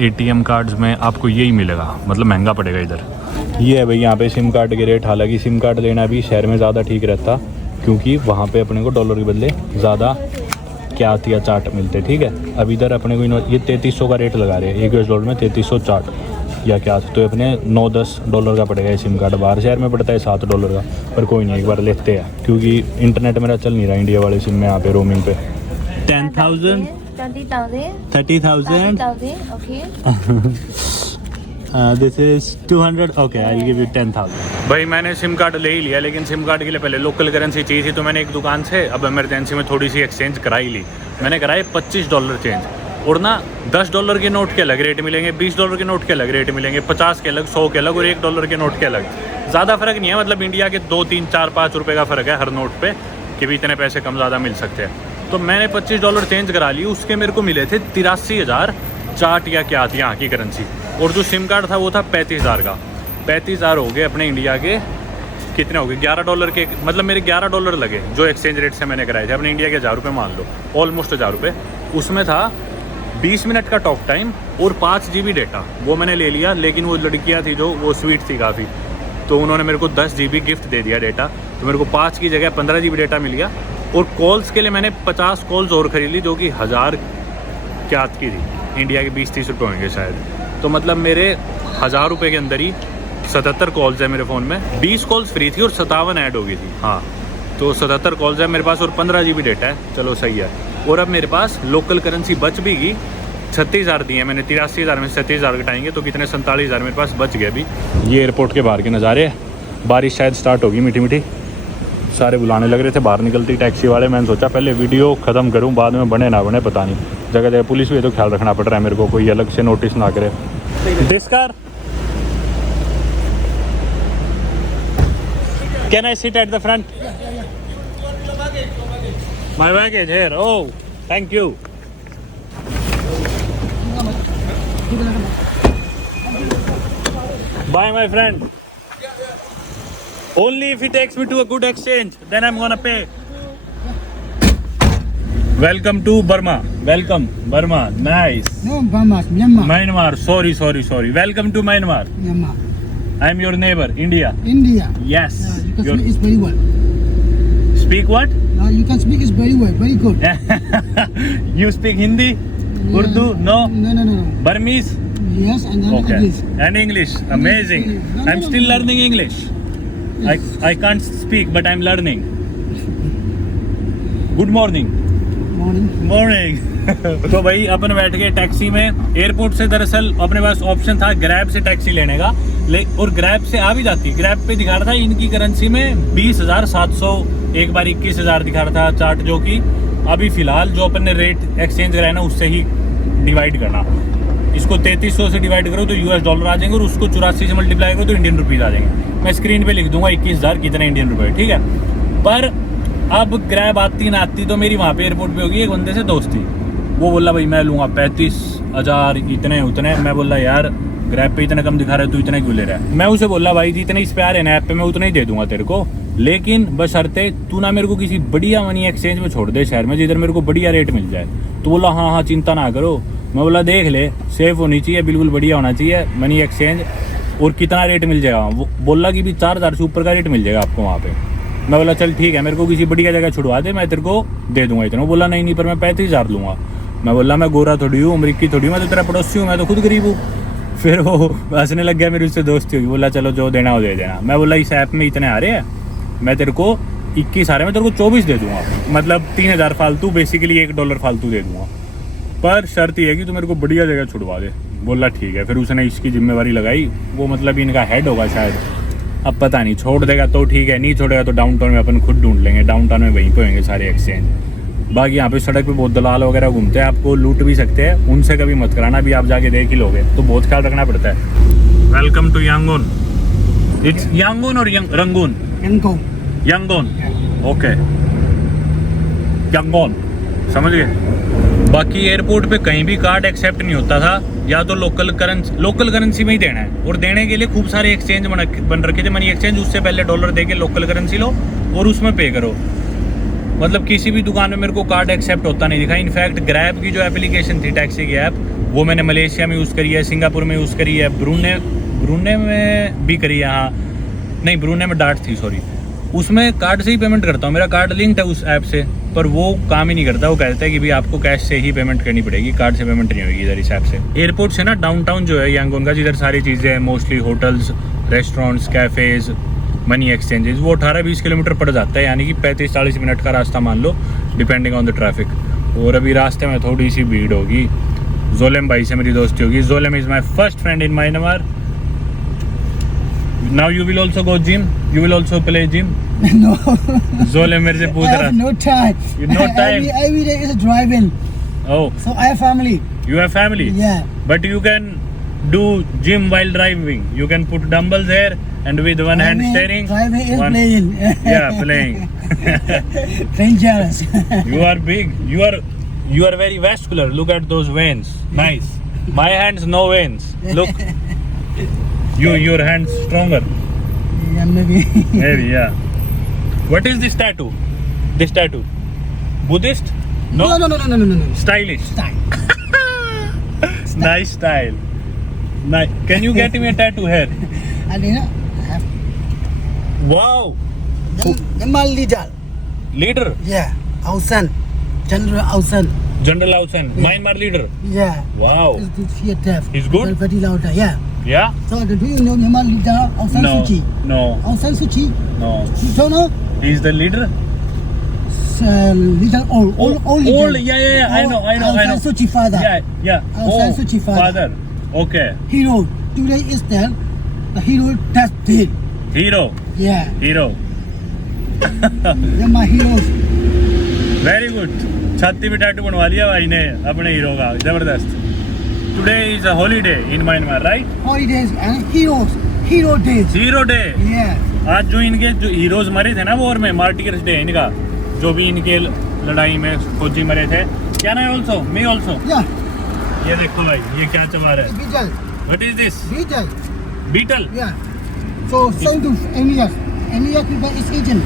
ATM कार्ड्स में आपको यही मिलेगा, मतलब महंगा पड़ेगा इधर। ये है भाई यहाँ पे सिम कार्ड के रेट। हालांकि सिम कार्ड लेना भी शहर में ज़्यादा ठीक रहता, क्योंकि वहाँ पे अपने को डॉलर के बदले ज़्यादा क्या या चाट मिलते, ठीक है। अब इधर अपने को ये 3300 का रेट लगा रहे हैं, $1 में 3360 या क्या, तो अपने $9-10 का पड़ेगा ये सिम कार्ड। बाहर शहर में पड़ता है $7 का, पर कोई नहीं, एक बार लेते हैं, क्योंकि इंटरनेट मेरा चल नहीं रहा इंडिया वाले सिम में यहाँ पे रोमिंग पे। 10,000 30,000 Okay. This is 200, okay I will give you 10,000। भाई मैंने सिम कार्ड ले ही लिया, लेकिन सिम कार्ड के लिए पहले लोकल करेंसी चाहिए थी, तो मैंने एक दुकान से अब इमरजेंसी में थोड़ी सी एक्सचेंज कराई ली। मैंने कराए $25 चेंज, और ना $10 के नोट के अलग रेट मिलेंगे, $20 के नोट के अलग रेट मिलेंगे, 50 के अलग, 100 के अलग और $1 के नोट के अलग। ज़्यादा फ़र्क नहीं है, मतलब इंडिया के 2, 3, 4, ₹5 का फ़र्क है हर नोट पे, कि भी इतने पैसे कम ज़्यादा मिल सकते हैं। तो मैंने $25 चेंज करा ली, उसके मेरे को मिले थे 83,000 चाट या क्या थी यहाँ की करेंसी। और जो सिम कार्ड था वो था 35,000 का। 35,000 हो गए अपने इंडिया के, कितने हो गए $11 के, मतलब मेरे $11 लगे जो एक्सचेंज रेट से मैंने कराए थे। अपने इंडिया के ₹1000 मान लो, ऑलमोस्ट ₹1000। उसमें था 20 मिनट का टॉक टाइम और 5 GB डेटा, वो मैंने ले लिया। लेकिन वो लड़कियाँ थी जो, वो स्वीट थी काफ़ी, तो उन्होंने मेरे को 10 GB गिफ्ट दे दिया डेटा, तो मेरे को 5 की जगह 15 GB डेटा मिल गया। और कॉल्स के लिए मैंने 50 कॉल्स और खरीद ली, जो कि 1000 क्या की थी, इंडिया के 20-30 रुपये होंगे शायद। तो मतलब मेरे ₹1000 के अंदर ही 77 कॉल्स है मेरे फ़ोन में। 20 कॉल्स फ्री थी और 57 ऐड हो गई थी, हाँ। तो 77 कॉल्स है मेरे पास और 15 GB डेटा है, चलो सही है। और अब मेरे पास लोकल करेंसी बच भी गई, 36,000 दी है मैंने। 83,000 में 37,000 घटाएंगे तो कितने, 47,000 मेरे पास बच गए अभी। ये एयरपोर्ट के बाहर के नज़ारे, बारिश शायद स्टार्ट होगी मीठी मीठी, सारे बुलाने लग रहे थे बाहर निकलती टैक्सी वाले। मैंने सोचा पहले वीडियो ख़त्म करूं, बाद में बने ना बने पता नहीं। जगह जगह पुलिस भी है तो ख्याल रखना पड़ रहा है मेरे को, कोई अलग से नोटिस ना करे। This car, can I sit at the front? My baggage here, oh thank you. Bye my friend. Only if he takes me to a good exchange, then I'm gonna pay. Welcome to Burma. Welcome, Burma. Nice. No, Burma, Myanmar. Myanmar. Sorry. Welcome to Myanmar. Myanmar. I'm your neighbor, India. India. Yes. Yeah, you can Your- speak it very well. Speak what? You can speak it very well, very good. You speak Hindi? Yeah. Urdu? No. No. Burmese? Yes, and then Okay. English. And English. Amazing. No. I'm still learning English. I can't speak, but I'm learning. Good morning. Morning. तो भाई अपन बैठ गए टैक्सी में एयरपोर्ट से। दरअसल अपने पास ऑप्शन था ग्रैब से टैक्सी लेने का, और ग्रैब से आ भी जाती है। ग्रैब पे दिखा रहा था इनकी करेंसी में 20,700, एक बार 21,000 दिखा रहा था चार्ट, जो कि अभी फिलहाल जो अपन ने रेट एक्सचेंज कराया ना उससे ही डिवाइड करना। इसको 3300 से डिवाइड करो तो $, आ जाएंगे, और उसको 84 से मल्टीप्लाई करो तो इंडियन रुपीज़ आ जाएंगे। मैं स्क्रीन पे लिख दूंगा 21,000 कितने इंडियन रुपए, ठीक है। पर अब ग्रैब आती ना आती तो मेरी वहाँ पे एयरपोर्ट पे होगी एक बंदे से दोस्ती। वो बोला भाई मैं लूँगा 35,000 इतने उतने। मैं बोला यार ग्रैब पे इतने कम दिखा रहे, तू इतने क्यों ले रहा है? मैं उसे बोला भाई जितने इस पे आ रहे हैं ऐप पे मैं उतना ही दे दूंगा तेरे को, लेकिन बशर्ते तू ना मेरे को किसी बढ़िया मनी एक्सचेंज में छोड़ दे शहर में, जिधर मेरे को बढ़िया रेट मिल जाए। तो बोला हाँ चिंता ना करो। मैं बोला देख ले, सेफ होनी चाहिए, बिल्कुल बढ़िया होना चाहिए मनी एक्सचेंज। और कितना रेट मिल जाएगा? वो बोला कि भी 4,000 से ऊपर का रेट मिल जाएगा आपको वहाँ पे। मैं बोला चल ठीक है, मेरे को किसी बढ़िया जगह छुड़वा दे, मैं तेरे को दे दूंगा इतना। वो बोला नहीं नहीं, पर मैं 35,000 लूँगा। मैं बोला मैं गोरा थोड़ी हूँ, अमरीकी थोड़ी हूँ, मैं तो तेरा पड़ोसी हूँ, मैं तो खुद गरीब हूँ। फिर वो हंसने लग गया, मेरी उससे दोस्ती होगी। बोला चलो जो देना हो दे देना। मैं बोला इस ऐप में इतने आ रहे हैं, मैं तेरे को 21 आ रहे हैं, मैं तेरे को 24 दे दूंगा, मतलब 3,000 फालतू, बेसिकली $1 फालतू दे दूंगा, पर शर्त ये है कि तू मेरे को बढ़िया जगह छुड़वा दे। बोला ठीक है। फिर उसने इसकी जिम्मेवारी लगाई, वो मतलब इनका हेड होगा शायद, अब पता नहीं, छोड़ देगा तो ठीक है, नहीं छोड़ेगा तो डाउनटाउन में अपन खुद ढूंढ लेंगे, डाउनटाउन में वहीं पे होंगे सारे एक्सचेंज। बाकी यहाँ पे सड़क पे बहुत दलाल वगैरह घूमते हैं, आपको लूट भी सकते हैं, उनसे कभी मत कराना, अभी आप जाके देख ही लोगे, तो बहुत ख्याल रखना पड़ता है। Welcome to Yangon. It's Yangon और Rangoon? Yangon. Yangon, okay, Yangon, समझ गए। बाकी एयरपोर्ट पे कहीं भी कार्ड एक्सेप्ट नहीं होता था, या तो लोकल करेंसी में ही देना है, और देने के लिए खूब सारे एक्सचेंज बन रखे थे, मनी एक्सचेंज, उससे पहले डॉलर दे के लोकल करेंसी लो और उसमें पे करो। मतलब किसी भी दुकान में मेरे को कार्ड एक्सेप्ट होता नहीं दिखा। इनफैक्ट ग्रैब की जो एप्लीकेशन थी, टैक्सी की ऐप, वो मैंने मलेशिया में यूज़ करी है, सिंगापुर में यूज़ करी है, ब्रूने में भी करी है, हाँ नहीं ब्रूने में डार्ट थी, सॉरी, उसमें कार्ड से ही पेमेंट करता हूँ, मेरा कार्ड लिंक्ड है उस ऐप से, पर वो काम ही नहीं करता। वो कहता है कि भाई आपको कैश से ही पेमेंट करनी पड़ेगी, कार्ड से पेमेंट नहीं होगी इधर इस ऐप से। एयरपोर्ट से ना डाउनटाउन जो है यांगून का, जिधर सारी चीज़ें हैं, mostly hotels, restaurants, cafes, money exchanges, वो 18-20 किलोमीटर पड़ जाता है, यानी कि 35-40 मिनट का रास्ता मान लो, डिपेंडिंग ऑन द ट्रैफिक। और अभी रास्ते में थोड़ी सी भीड़ होगी। जोलेम भाई से मेरी दोस्ती होगी। Jolem is my first friend in Myanmar. Now you will also go gym, you will also play gym? No. Jolem मेरे से पूछ I रहा, have no time. You no time? Every day is driving. oh So I have family. you have family? Yeah. But you can do gym while driving. You can put dumbbells here and with one hand steering. Driving is one- playing. Yeah, playing. Dangerous. You are big. You are very vascular. Look at those veins. Nice. My hands no veins. Look. Your hands stronger. Yeah, maybe. Maybe, yeah. What is this tattoo? This tattoo? Buddhist? No. No. Stylish. Time. Nice style. Nice. Can you get me a tattoo here? I didn't have. Wow. The my leader. Leader. Yeah. Our son. General our son. General Ausen. Yeah. Myanmar leader. Yeah. Wow. Is here deaf. He's good? Very louder. Yeah. Yeah? So do you know Myanmar leader Aung San No. Suu Kyi? No. Aung San Suu Kyi? No. You don't know? He's the leader? Leader old leader. Old. Yeah. I know. Aung San Suu Kyi father. Yeah. Aung San Suu Kyi father. Okay. Hero. Today is there. The hero that's dead. Hero. Yeah. They're my heroes. Very good. छाती पे टैटू बनवा लिया भाई ने अपने हीरो का, जबरदस्त। Today is a holiday in Myanmar, right? Holidays and heroes. Hero days. Hero day. Yeah. आज जो इनके जो हीरोज मरे थे ना वॉर में, मार्टियर्स डे इनका, जो भी इनके लड़ाई में फौजी मरे थे। क्या नाम है? Also me also. Yeah. ये देखो भाई, ये क्या चबा रहा है? Beetle. What is this? Beetle. Beetle. Yeah. So same to India. India people is eating.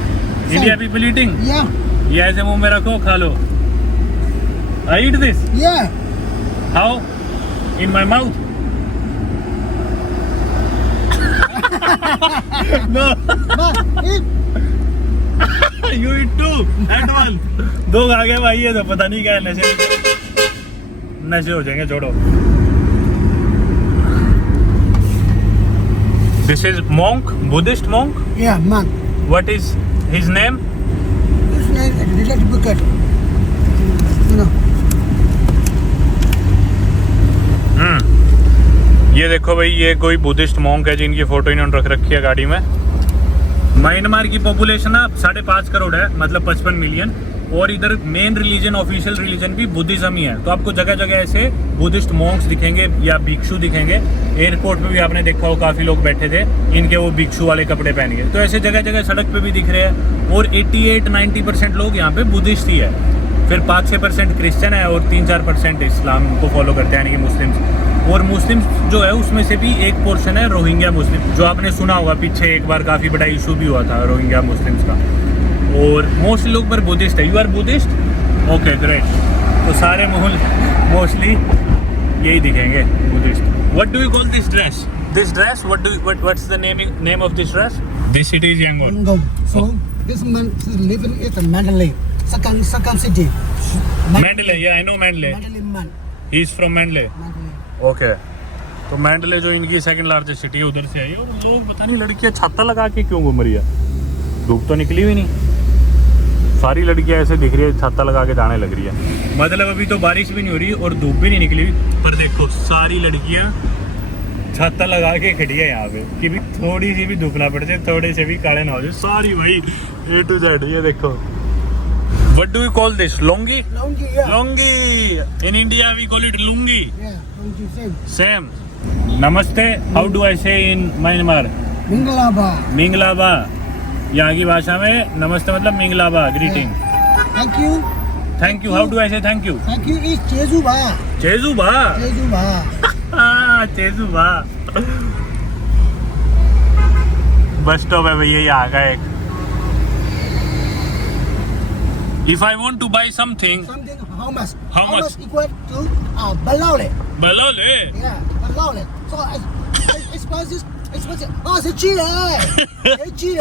India people eating. Yeah. ये ऐसे मुंह में रखो, खा लो। I eat this. Yeah. How? In my mouth. No. But it. You eat two at once. दो खा गए भाई, ये तो पता नहीं क्या है, नशे हो जाएंगे, छोड़ो। This is monk, Buddhist monk. Yeah, man. What is his name? This name is related bucket. You know. ये देखो भाई, ये कोई बुद्धिस्ट मॉन्क है जिनकी फोटो इन्होंने रख रखी है गाड़ी में। म्यांमार की पॉपुलेशन ना 5.5 करोड़ है, मतलब 55 मिलियन, और इधर मेन रिलीजन, ऑफिशियल रिलीजन भी बुद्धिज्म ही है। तो आपको जगह जगह ऐसे बुद्धिस्ट मॉन्क्स दिखेंगे या भिक्षु दिखेंगे। एयरपोर्ट पे भी आपने देखा हो, काफ़ी लोग बैठे थे, इनके वो भिक्षु वाले कपड़े पहन के। तो ऐसे जगह जगह सड़क पे भी दिख रहे हैं। और 88-90% लोग यहाँ पे बुद्धिस्ट ही है, फिर 5-6% क्रिश्चियन है, और 3-4% इस्लाम को फॉलो करते हैं, यानी कि मुस्लिम्स। और मुस्लिम्स जो है उसमें से भी एक पोर्शन है रोहिंग्या मुस्लिम, जो आपने सुना होगा, पीछे एक बार काफ़ी बड़ा इशू भी हुआ था रोहिंग्या मुस्लिम्स का। और मोस्टली लोग पर बुद्धिस्ट है। You are Buddhist? Okay, great. तो सारे मोस्टली यही दिखेंगे, Buddhist. What do you call this dress? This dress, what's the name of this dress? This city is Yangon. Yangon. So This man is living in Mandalay, second city. Mandalay, या I know Mandalay, Mandalay man. He is from Mandalay. Mandalay. Okay, तो मैंडले जो इनकी सेकंड लार्जेस्ट सिटी है उधर से आई है। और लोग पता नहीं लड़कियां छाता लगा के क्यों घूम रही है, धूप तो निकली भी नहीं, सारी लड़कियां ऐसे दिख रही है छाता लगा के जाने लग रही है। मतलब अभी तो बारिश भी नहीं हो रही और धूप भी नहीं निकली, पर देखो सारी लड़कियां छाता लगा के खड़ी है यहाँ पे कि भी थोड़ी सी भी धूप ना पड़ जाए, थोड़े से भी काले ना हो जाए, सारी भाई A to Z। ये देखो, what do you call this, lungi? Longi, yeah. Lungi, in India we call it lungi. Yeah, Longi same. Same. Namaste, how do I say in Myanmar? Mingalaba. मिंगलाबा, यहाँ की भाषा में नमस्ते मतलब मिंगलाबा, greeting. Thank you. Thank you, how do I say thank you? Thank you is Jesuba. चेजुबा, Jesuba. चेजुबा। बस स्टॉप है भैया यहाँ का एक। If I want to buy something, Something how much? How much? equal to balole. balole, Yeah, balole. So expenses. Oh, it's cheap. It's cheap.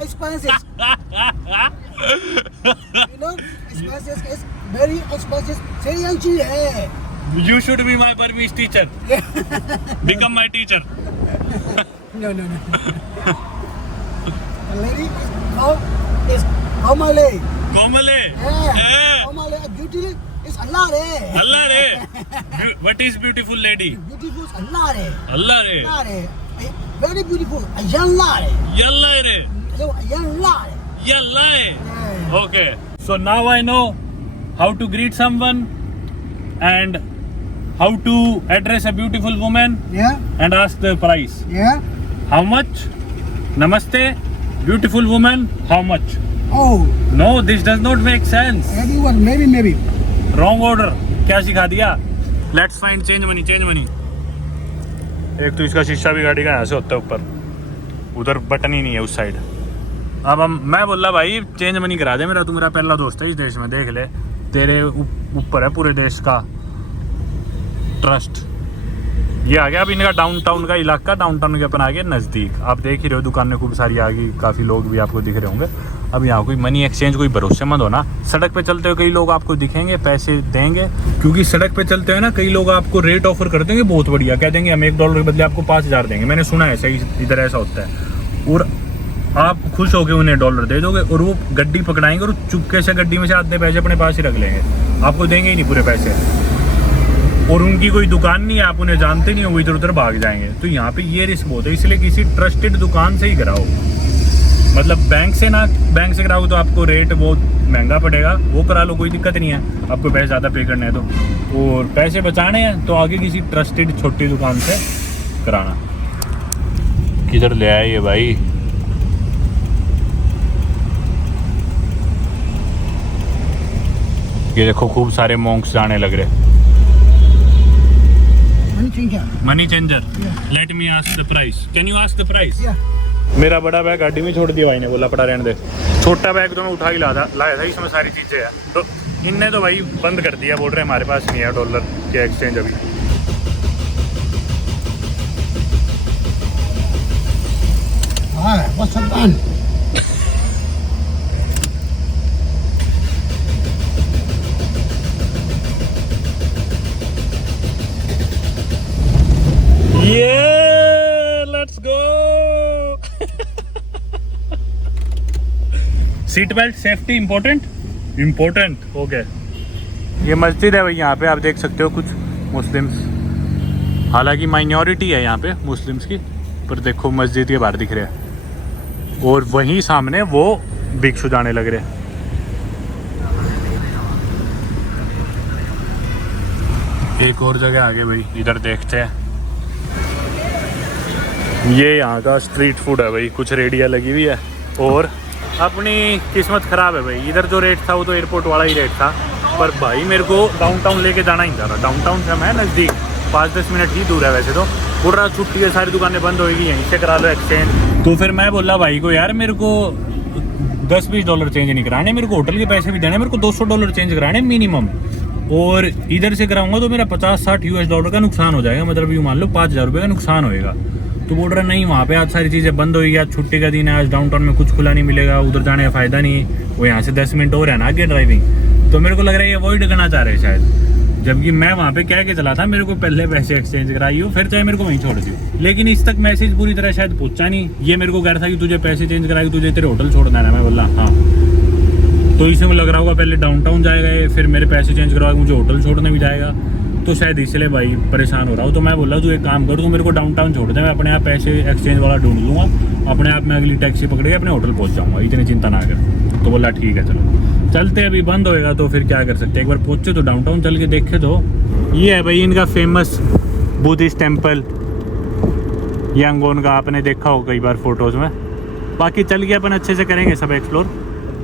Expenses. You know, expenses is very expensive. Very cheap. you should be my Burmese teacher. Become my teacher. No. The lady is Omale. Komale. Yeah. Omale. Beauty is Allah re. Allah re. What is beautiful lady? Beautiful is Allah re. Allah re. Allah re. Very beautiful. Allah re. Yalla re. Allah re. Yalla re. Yeah. Okay. So now I know how to greet someone and how to address a beautiful woman Yeah. and ask the price. Yeah. How much? Namaste, beautiful woman. How much? Oh, No, this does not make sense. everyone, maybe. Wrong order. क्या सिखा दिया? Let's find change money, change money. एक तो इसका शीशा भी गाड़ी का यहाँ से होता है ऊपर, उधर बटन ही नहीं है उस साइड। अब मैं बोला भाई चेंज मनी करा दे, मेरा तू मेरा पहला दोस्त है इस देश में, देख ले तेरे ऊपर है पूरे देश का ट्रस्ट। ये आ गया अब इनका डाउनटाउन का इलाका, डाउनटाउन के अपन आ गए नज़दीक। आप देख ही रहे हो दुकानें खूब सारी आ गई, काफ़ी लोग भी आपको दिख रहे होंगे। अब यहाँ कोई मनी एक्सचेंज कोई भरोसेमंद हो ना, सड़क पे चलते हुए कई लोग आपको दिखेंगे पैसे देंगे, क्योंकि सड़क पे चलते हुए ना कई लोग आपको रेट ऑफर कर देंगे बहुत बढ़िया, कह देंगे हम $1 के बदले आपको 5000 देंगे। मैंने सुना है सही, इधर ऐसा होता है। और आप खुश होकर उन्हें $1 दे दोगे और वो गड्डी पकड़ाएंगे और चुपके से गड्डी में से आधे पैसे अपने पास ही रख लेंगे, आपको देंगे ही नहीं पूरे पैसे। और उनकी कोई दुकान नहीं है, आप उन्हें जानते नहीं हो, वो इधर उधर भाग जाएंगे। तो यहाँ पे ये रिस्क बहुत है, इसलिए किसी ट्रस्टेड दुकान से ही कराओ। मतलब बैंक से ना, बैंक से कराओ तो आपको रेट बहुत महंगा पड़ेगा, वो करा लो कोई दिक्कत नहीं है, आपको पैसे ज़्यादा पे करने हैं तो। और पैसे बचाने हैं तो आगे किसी ट्रस्टेड छोटी दुकान से कराना। किधर ले आए ये भाई? ये देखो खूब सारे मॉन्क्स जाने लग रहे। Money changer. Money changer, let me ask the price, can you ask the price? Yeah. मेरा बड़ा बैग गाड़ी में छोड़ दिया भाई ने, बोला पड़ा रहने दे। छोटा बैग तो मैं उठा ही लाया था, इसमें सारी चीज़ें हैं। तो इनने तो भाई बंद कर दिया, बोल रहे हमारे पास नहीं है $1 के एक्सचेंज अभी। Alright, what's up, man? Yeah, let's go. Seat belt safety important okay. ये मस्जिद है भाई, यहाँ पे आप देख सकते हो कुछ मुस्लिम्स, हालांकि माइनॉरिटी है यहाँ पे मुस्लिम्स की, पर देखो मस्जिद के बाहर दिख रहे हैं और वहीं सामने वो भिक्षु जाने लग रहे हैं। एक और जगह आगे भाई, इधर देखते हैं। ये यहाँ का स्ट्रीट फूड है भाई, कुछ रेडियाँ लगी हुई है। और अपनी किस्मत ख़राब है भाई, इधर जो रेट था वो तो एयरपोर्ट वाला ही रेट था, पर भाई मेरे को डाउनटाउन लेके जाना ही था। डाउनटाउन से हम है नज़दीक, 5-10 मिनट ही दूर है वैसे तो। पूरा रहा छुट्टी है, सारी दुकानें बंद होएगी, यहीं से करा लो एक्सचेंज। तो फिर मैं बोला भाई को, यार मेरे को $10-20 चेंज नहीं कराने, मेरे को होटल के पैसे भी देने, मेरे को $200 चेंज कराने मिनिमम। और इधर से कराऊंगा तो मेरा $50-60 का नुकसान हो जाएगा, मतलब यूँ मान लो $5000 का नुकसान होएगा। तो तो बोल रहा नहीं वहाँ पे आज सारी चीज़ें बंद होगी, आज छुट्टी का दिन है, आज डाउनटाउन में कुछ खुला नहीं मिलेगा, उधर जाने का फ़ायदा नहीं है, वो यहाँ से 10 मिनट और है ना आगे ड्राइविंग। तो मेरे को लग रहा है ये अवॉइड करना चाह रहे हैं शायद, जबकि मैं वहाँ पे कह के चला था मेरे को पहले पैसे एक्सचेंज कराइए फिर चाहे मेरे को वहीं छोड़ दियो, लेकिन इस तक मैसेज पूरी तरह शायद पहुँचा नहीं। ये मेरे को कह रहा था कि तुझे पैसे चेंज कराएगी, तुझे तेरे होटल छोड़ना है ना। मैं बोला हाँ, तो इसमें लग रहा होगा पहले डाउनटाउन जाएगा फिर मेरे पैसे चेंज करवाएगा, मुझे होटल छोड़ने भी जाएगा, तो शायद इसलिए भाई परेशान हो रहा हूँ। तो मैं बोला तू एक काम कर, तू मेरे को डाउनटाउन छोड़ दे, मैं अपने आप पैसे एक्सचेंज वाला ढूंढ लूँगा, अपने आप मैं अगली टैक्सी पकड़ के अपने होटल पहुँच जाऊँगा, इतनी चिंता ना कर। तो बोला ठीक है चलो चलते, अभी बंद होएगा तो फिर क्या कर सकते हैं, एक बार पहुँचे तो डाउनटाउन चल के देखे। तो ये है भाई इनका फेमस बुद्धिस्ट टेम्पल यांगोन का, आपने देखा हो कई बार फोटोज़ में। बाकी चल के अपन अच्छे से करेंगे सब एक्सप्लोर,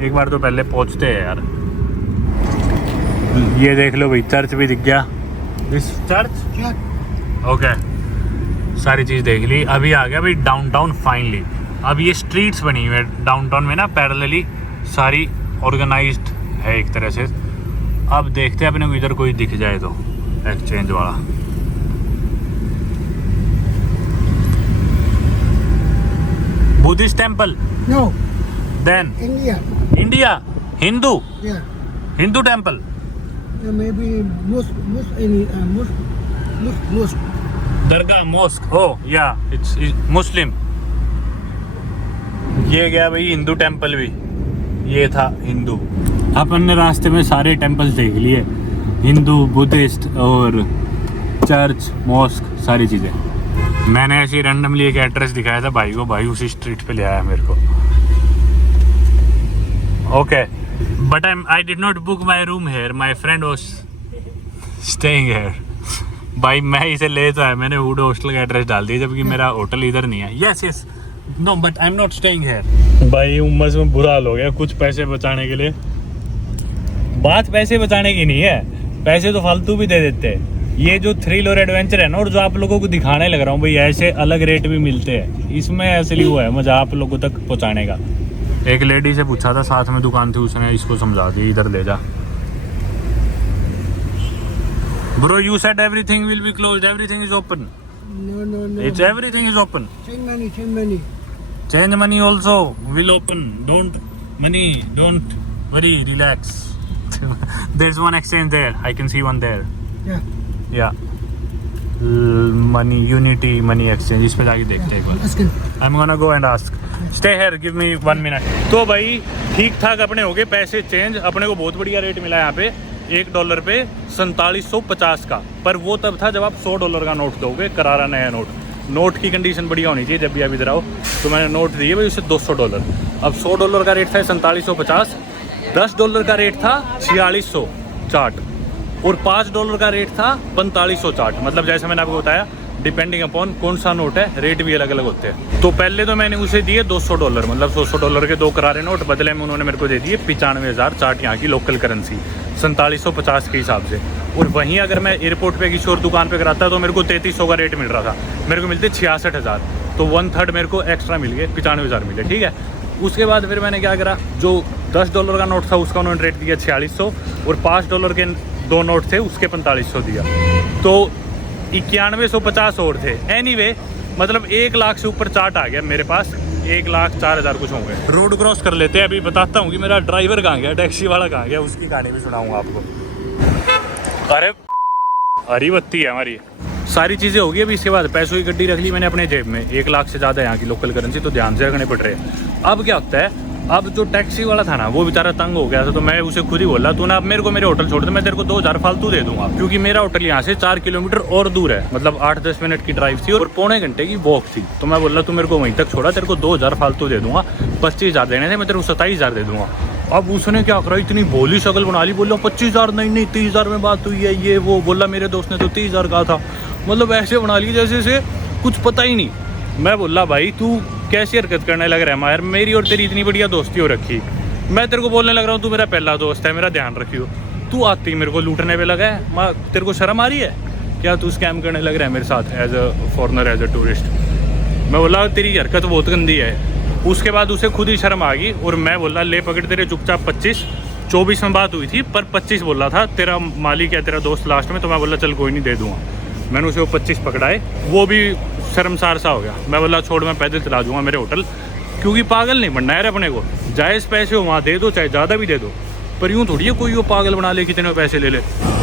एक बार तो पहले पहुँचते हैं यार। ये देख लो भाई चर्च भी दिख गया, दिस चर्च ओके, सारी चीज़ देख ली। अभी आ गया भाई डाउनटाउन फाइनली। अब ये स्ट्रीट्स बनी हुई है डाउनटाउन में ना, पैरेलली सारी ऑर्गेनाइज्ड है एक तरह से। अब देखते हैं अपने को इधर कोई दिख जाए तो एक्सचेंज वाला। Buddhist temple No, then India. India Hindu Yeah. Hindu temple Maybe most. दरगाह मॉस्क हो या इट्स मुस्लिम। ये गया भाई हिंदू टेम्पल भी, ये था हिंदू। अपन ने रास्ते में सारे टेम्पल्स देख लिए, हिंदू बुद्धिस्ट और चर्च मॉस्क सारी चीज़ें। मैंने ऐसे रैंडमली एक एड्रेस दिखाया था भाई को, भाई उसी स्ट्रीट पे ले आया मेरे को। Okay but I did not book my room here, my friend was staying here. भाई मैं इसे ले तो आया, मैंने वुड हॉस्टल का एड्रेस डाल दिया जबकि मेरा होटल इधर नहीं है। Yes yes no but I am not staying here. भाई उम्मस में बुरा हाल हो गया कुछ पैसे बचाने के लिए। बात पैसे बचाने की नहीं है, पैसे तो फालतू भी दे देते हैं। ये जो थ्रिल और एडवेंचर है ना, और जो आप लोगों को दिखाने लग रहा हूँ भाई, ऐसे अलग रेट भी मिलते हैं, इसमें असली वो है मजा आप लोगों तक पहुँचाने का। एक लेडी से पूछा था, साथ में दुकान थी, उसने इसको समझा दी इधर ले जा। Bro, you said everything will be closed. Everything is open. No. It's everything is open. Change money. Change money also will open. Don't worry. Relax. There's one exchange there. I can see one there. Yeah. Money Unity money exchange. इस पे जाके देखते हैं एक बार। Ask him. I'm gonna go and ask. Stay here. Give me 1 minute. तो भाई ठीक ठाक अपने हो गए पैसे चेंज। अपने को बहुत बढ़िया रेट मिला यहाँ पे, $1 पे 4750 का। पर वो तब था जब आप $100 का नोट दोगे, करारा नया नोट की कंडीशन बढ़िया होनी चाहिए जब भी आप इधर आओ। तो मैंने नोट दिए भाई उससे $200। अब $100 का रेट था 4750, $10 का रेट था 4600 चार्ट, और $5 का रेट था 4500 चार्ट। मतलब जैसे मैंने आपको बताया डिपेंडिंग अपॉन कौन सा नोट है, रेट भी अलग अलग होते हैं। तो पहले तो मैंने उसे दिए $200, मतलब $100 के 2 करारे नोट, बदले में उन्होंने मेरे को दे दिए 95,000 चार्ट यहाँ की लोकल करेंसी 4750 के हिसाब से। और वहीं अगर मैं एयरपोर्ट पे किसी और दुकान पे कराता तो मेरे को 3300 का रेट मिल रहा था, मेरे को मिलते 66,000, तो 1/3 मेरे को एक्स्ट्रा मिल गए, 95,000 मिले। ठीक है, उसके बाद फिर मैंने क्या करा, जो $10 का नोट था उसका उन्होंने रेट दिया 4600, और $5 के 2 नोट थे उसके 4500 दिया, तो 9150 और थे। एनीवे मतलब 1 लाख से ऊपर चार्ट आ गया मेरे पास, 1,04,000 कुछ होंगे। रोड क्रॉस कर लेते हैं, अभी बताता हूँ कि मेरा ड्राइवर कहाँ गया, टैक्सी वाला कहाँ गया, उसकी कहानी भी सुनाऊंगा आपको। अरे हरी बत्ती है हमारी, सारी चीज़ें होगी। अभी इसके बाद पैसों की गड्डी रख ली मैंने अपने जेब में, 1 लाख से ज़्यादा यहाँ की लोकल करेंसी, तो ध्यान से रखने पड़ रहे हैं। अब क्या होता है, अब जो टैक्सी वाला था ना वो बेचारा तंग हो गया था, तो मैं उसे खुद ही बोला तू ना अब मेरे को मेरे होटल छोड़ दे, मैं तेरे को 2000 फालतू दे दूंगा, क्योंकि मेरा होटल यहाँ से 4 किलोमीटर और दूर है, मतलब 8-10 मिनट की ड्राइव थी और पौने घंटे की वॉक थी। तो मैं बोला तू मेरे को वहीं तक छोड़ा, तेरे को 2000 फालतू दे दूंगा, 25,000 देने थे, मैं तेरे को 27,000 दे दूंगा। अब उसने क्या करा, इतनी भोली शक्ल बना ली, बोला 25,000 नहीं 30,000 में बात हुई है, ये वो बोला, मेरे दोस्त ने तो 30,000 कहा था, मतलब ऐसे बना ली जैसे से कुछ पता ही नहीं। मैं बोला भाई तू कैसी हरकत करने लग रहा है, यार मेरी और तेरी इतनी बढ़िया दोस्ती हो रखी, मैं तेरे को बोलने लग रहा हूँ तू मेरा पहला दोस्त है, मेरा ध्यान रखियो, तू आती मेरे को लूटने पे लगा है, माँ तेरे को शर्म आ रही है क्या, तू स्कैम करने लग रहा है मेरे साथ as a foreigner, as a tourist. मैं बोला तेरी हरकत बहुत गंदी है। उसके बाद उसे खुद ही शर्म आ गई और मैं बोला ले पकड़ तेरे चुपचाप 24 में बात हुई थी, पर 25 बोला था तेरा मालिक या तेरा दोस्त लास्ट में, तो मैं बोला चल कोई नहीं दे दूँगा। मैंने उसे वो 25 पकड़ाए, वो भी शर्मसार सा हो गया। मैं बोला छोड़, मैं पैदल चला जाऊँगा मेरे होटल, क्योंकि पागल नहीं बनना यार अपने को। जायज़ पैसे हो वहाँ दे दो, चाहे ज़्यादा भी दे दो, पर यूँ थोड़ी है कोई वो पागल बना ले कितने पैसे ले ले।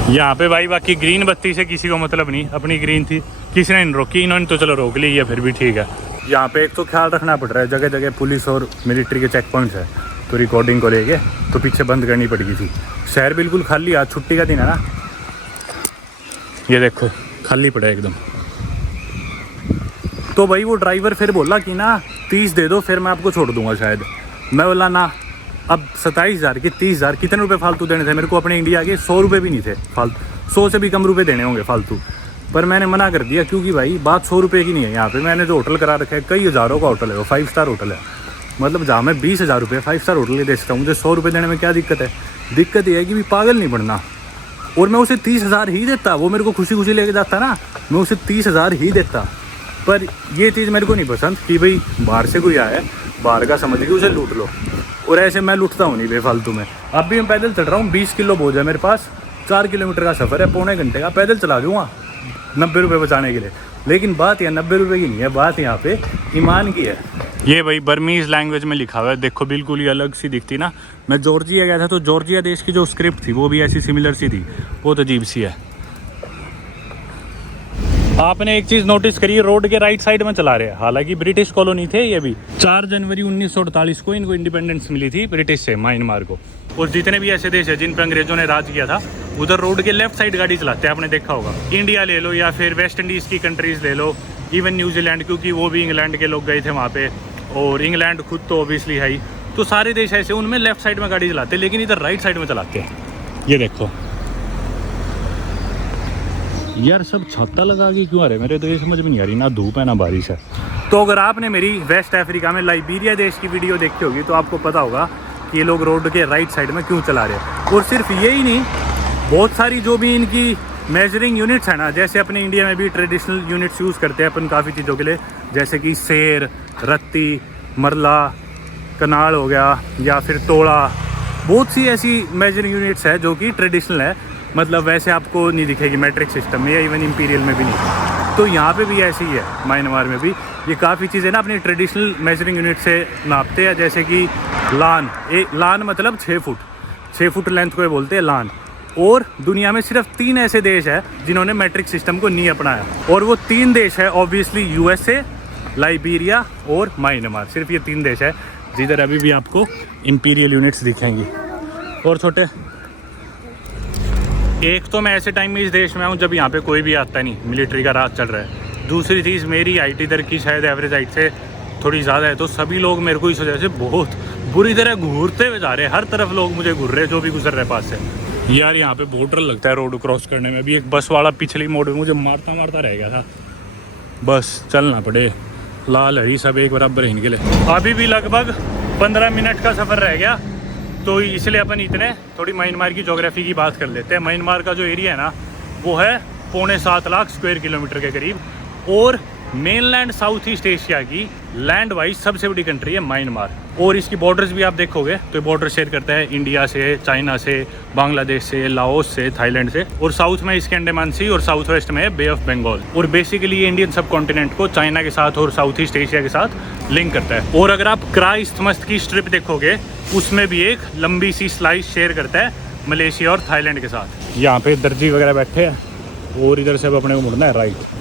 यहाँ पे भाई बाकी ग्रीन बत्ती से किसी को मतलब नहीं, अपनी ग्रीन थी, किसी ने नहीं रोकी, इन्होंने तो चलो रोक ली, ये फिर भी ठीक है। यहाँ पे एक तो ख्याल रखना पड़ रहा है, जगह जगह पुलिस और मिलिट्री के चेक पॉइंट्स है, तो रिकॉर्डिंग को लेके तो पीछे बंद करनी पड़ गई थी। शहर बिल्कुल खाली, आज छुट्टी का दिन है ना, ये देखो खाली पड़ा है एकदम। तो भाई वो ड्राइवर फिर बोला कि ना 30 दे दो फिर मैं आपको छोड़ दूंगा शायद। मैं बोला ना, अब 27,000 की 30,000 कितने रुपए फालतू देने थे मेरे को अपने इंडिया के? 100 रुपये भी नहीं थे फालतू, 100 से भी कम रुपए देने होंगे फालतू। पर मैंने मना कर दिया, क्योंकि भाई बात 100 रुपये की नहीं है। यहाँ पे मैंने जो होटल करा रखा है कई हज़ारों का होटल है, वो 5 स्टार होटल है, मतलब जहाँ मैं 20,000 रुपये 5 स्टार होटल के दे सकता हूँ, मुझे 100 रुपये देने में क्या दिक्कत है? दिक्कत ये है कि भी पागल नहीं बनना। और मैं उसे 30,000 ही देता, वो मेरे को खुशी खुशी लेके जाता ना, मैं उसे 30,000 ही देता। पर ये चीज़ मेरे को नहीं पसंद कि भाई बाहर से कोई आया है, बाहर का समझ के उसे लूट लो, और ऐसे मैं लूटता हूँ नहीं बेफालतू में। अब भी मैं पैदल चल रहा हूँ, 20 किलो बोझ है मेरे पास, 4 किलोमीटर का सफ़र है, पौने घंटे का, पैदल चला दूँगा 90 रुपये बचाने के लिए। लेकिन बात यह 90 रुपये की नहीं है, बात यहाँ पे ईमान की है। ये भाई बर्मीज़ लैंग्वेज में लिखा हुआ है, देखो बिल्कुल ही अलग सी दिखती ना। मैं जॉर्जिया गया था तो जॉर्जिया देश की जो स्क्रिप्ट थी वो भी ऐसी सिमिलर सी थी, बहुत अजीब सी है। आपने एक चीज़ नोटिस करी, रोड के राइट साइड में चला रहे हैं, हालांकि ब्रिटिश कॉलोनी थे ये भी। 4 जनवरी 1948 को इनको इंडिपेंडेंस मिली थी ब्रिटिश से, म्यांमार को। और जितने भी ऐसे देश है जिन पर अंग्रेजों ने राज किया था, उधर रोड के लेफ्ट साइड गाड़ी चलाते हैं, आपने देखा होगा। इंडिया ले लो या फिर वेस्ट इंडीज़ की कंट्रीज़ ले लो, इवन न्यूजीलैंड, क्योंकि वो भी इंग्लैंड के लोग गए थे वहाँ पे, और इंग्लैंड खुद तो ऑब्वियसली है ही। तो सारे देश ऐसे उनमें लेफ्ट साइड में गाड़ी चलाते हैं, लेकिन इधर राइट साइड में चलाते हैं। ये देखो यार, सब छत्ता लगा के क्यों आ रहे? मेरे तो ये समझ में नहीं आ रही, ना धूप है ना बारिश है। तो अगर आपने मेरी वेस्ट अफ्रीका में लाइबेरिया देश की वीडियो देखी होगी तो आपको पता होगा कि ये लोग रोड के राइट साइड में क्यों चला रहे हैं। और सिर्फ यही नहीं, बहुत सारी जो भी इनकी मेजरिंग यूनिट्स है ना, जैसे अपने इंडिया में भी ट्रेडिशनल यूनिट्स यूज़ करते हैं अपन काफ़ी चीज़ों के लिए, जैसे कि सेर, रत्ती, मरला, कनाल हो गया, या फिर तोड़ा। बहुत सी ऐसी मेजरिंग यूनिट्स है जो कि ट्रेडिशनल है, मतलब वैसे आपको नहीं दिखेगी मैट्रिक सिस्टम में या इवन इंपीरियल में भी नहीं। तो यहाँ पे भी ऐसे ही है, म्यांमार में भी ये काफ़ी चीज़ें ना अपनी ट्रेडिशनल मेजरिंग यूनिट से नापते हैं। जैसे कि लान, लान मतलब 6 फुट, 6 फुट लेंथ को ये बोलते हैं लान। और दुनिया में सिर्फ 3 ऐसे देश है जिन्होंने मैट्रिक सिस्टम को नहीं अपनाया, और वो 3 देश है ऑब्वियसली यूएसए, लाइबेरिया और म्यांमार। सिर्फ ये 3 देश है जिधर अभी भी आपको इंपीरियल यूनिट्स दिखेंगी। और छोटे, एक तो मैं ऐसे टाइम में इस देश में हूँ जब यहाँ पे कोई भी आता नहीं, मिलिट्री का राज चल रहा है। दूसरी चीज़, मेरी हाइट इधर की शायद एवरेज हाइट से थोड़ी ज़्यादा है, तो सभी लोग मेरे को इस वजह से बहुत बुरी तरह घूरते हुए जा रहे हैं। हर तरफ लोग मुझे घूर रहे हैं जो भी गुजर रहे पास से। यार यहाँ पे बहुत डर लगता है रोड क्रॉस करने में। अभी एक बस वाला पिछली मोड़ में मुझे मारता मारता रह गया था, बस चलना पड़े, लाल हरी सब एक बराबर इनके लिए। अभी भी लगभग 15 मिनट का सफ़र रह गया, तो इसलिए अपन इतने थोड़ी म्यांमार की ज्योग्राफी की बात कर लेते हैं। म्यांमार का जो एरिया है ना, वो है 7.25 लाख स्क्वायर किलोमीटर के करीब, और मेनलैंड साउथ ईस्ट एशिया की लैंड वाइज सबसे बड़ी कंट्री है म्यांमार। और इसकी बॉर्डर्स भी आप देखोगे तो बॉर्डर शेयर करता है इंडिया से, चाइना से, बांग्लादेश से, लाओस से, थाईलैंड से, और साउथ में इसके अंडमान सी और साउथ वेस्ट में है बे ऑफ बंगाल। और बेसिकली ये इंडियन सब कॉन्टिनेंट को चाइना के साथ और साउथ ईस्ट एशिया के साथ लिंक करता है। और अगर आप क्राई इस्थमस की स्ट्रिप देखोगे, उसमें भी एक लंबी सी स्लाइस शेयर करता है मलेशिया और थाईलैंड के साथ। यहाँ पे दर्जी वगैरह बैठे हैं, और इधर से अब अपने को मुड़ना है राइट।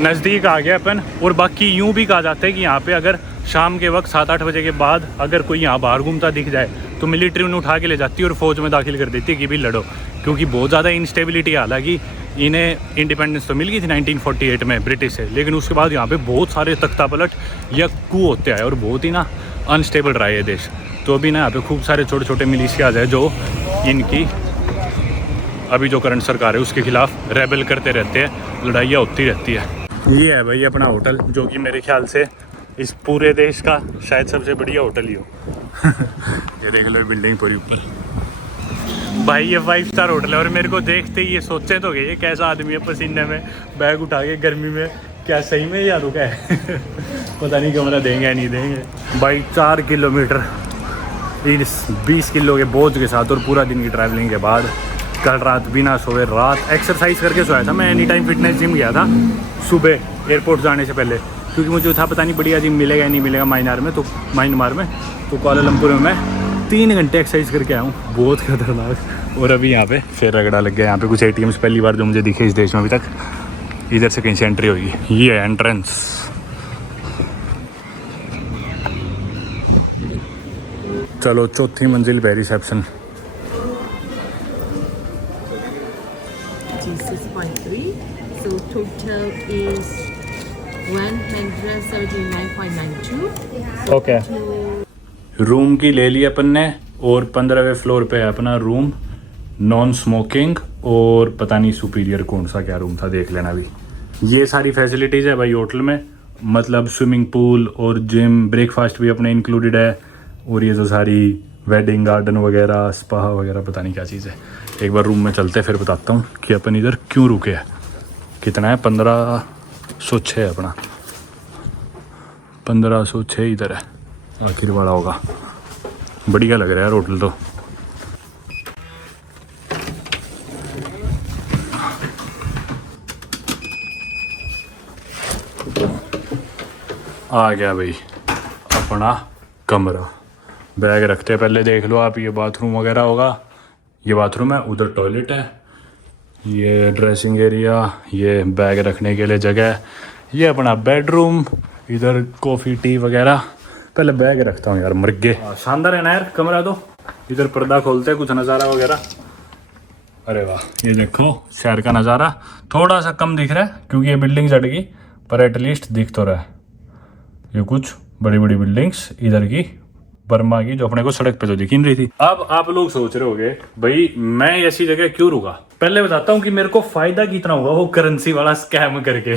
नज़दीक आ गया अपन। और बाकी यूँ भी कहा जाता है कि यहाँ पे अगर शाम के वक्त 7-8 बजे के बाद अगर कोई यहाँ बाहर घूमता दिख जाए तो मिलिट्री उन्हें उठा के ले जाती है और फौज में दाखिल कर देती है कि भी लड़ो, क्योंकि बहुत ज़्यादा इंस्टेबिलिटी। हालांकि इन्हें इंडिपेंडेंस तो मिल गई थी 1948 में ब्रिटिश से, लेकिन उसके बाद यहाँ पे बहुत सारे तख्ता पलट या कू होते आए और बहुत ही ना अनस्टेबल रहा ये देश। तो अभी ना यहाँ पे खूब सारे छोटे छोटे मिलिशियाज है जो इनकी अभी जो करंट सरकार है उसके खिलाफ रेबल करते रहते हैं, लड़ाइयाँ होती रहती है। ये है भाई अपना होटल, जो कि मेरे ख्याल से इस पूरे देश का शायद सबसे बढ़िया होटल ही हो। ये देख लो बिल्डिंग पूरी ऊपर भाई, ये 5 स्टार होटल है। और मेरे को देखते ही ये सोचे तो गए ये कैसा आदमी है, पसीने में बैग उठा के गर्मी में, क्या सही में या रुका है? पता नहीं कमरा देंगे या नहीं देंगे। भाई 4 किलोमीटर 20 किलो के बोझ के साथ और पूरा दिन की ट्रैवलिंग के बाद कल रात बिना सोए, रात एक्सरसाइज करके सोया था मैं। एनी टाइम फिटनेस जिम गया था सुबह एयरपोर्ट जाने से पहले, क्योंकि मुझे था पता नहीं बढ़िया जिम मिलेगा या नहीं मिलेगा म्यांमार में। तो कुआलालंपुर में मैं 3 घंटे एक्सरसाइज करके आया हूँ, बहुत खतरनाक। और अभी यहाँ पे फिर रगड़ा लग गया। यहाँ पे कुछ ATMs पहली बार जो मुझे दिखे इस देश में अभी तक। इधर से कहीं से एंट्री होगी, ये है एंट्रेंस। चलो चौथी मंजिल पे reception. 6.3. So total is 179.92. Okay, room की ले ली अपन ने और 15वें फ्लोर पे है अपना रूम, नॉन स्मोकिंग। और पता नहीं सुपीरियर कौन सा क्या रूम था, देख लेना भी। ये सारी फैसिलिटीज़ है भाई होटल में, मतलब स्विमिंग पूल और जिम, ब्रेकफास्ट भी अपने इंक्लूडेड है। और ये जो सारी वेडिंग गार्डन वगैरह, स्पा वगैरह, पता नहीं क्या चीज़ है। एक बार रूम में चलते फिर बताता हूँ कि अपन इधर क्यों रुके हैं। कितना है, 1506 है अपना, 1506 इधर है। आखिर वाला होगा, बढ़िया लग रहा है यार होटल तो। आ गया भाई अपना कमरा। बैग रखते हैं पहले, देख लो आप। ये बाथरूम वगैरह होगा, ये बाथरूम है, उधर टॉयलेट है, ये ड्रेसिंग एरिया, ये बैग रखने के लिए जगह है, ये अपना बेडरूम, इधर कॉफ़ी टी वगैरह। पहले बैग रखता हूँ यार, मर्गे। शानदार है ना यार कमरा तो। इधर पर्दा खोलते हैं, कुछ नज़ारा वगैरह। अरे वाह, ये देखो शहर का नज़ारा। थोड़ा सा कम दिख रहा है क्योंकि ये बिल्डिंग चढ़ गई, पर एटलीस्ट दिख तो रहा है। ये कुछ बड़ी बड़ी बिल्डिंग्स इधर की, बर्मा की, जो अपने को सड़क पे तो दिख ही नहीं रही थी। अब आप लोग सोच रहे होंगे भाई मैं ऐसी जगह क्यों रुका। पहले बताता हूँ कि मेरे को फायदा कितना हुआ वो करेंसी वाला स्कैम करके।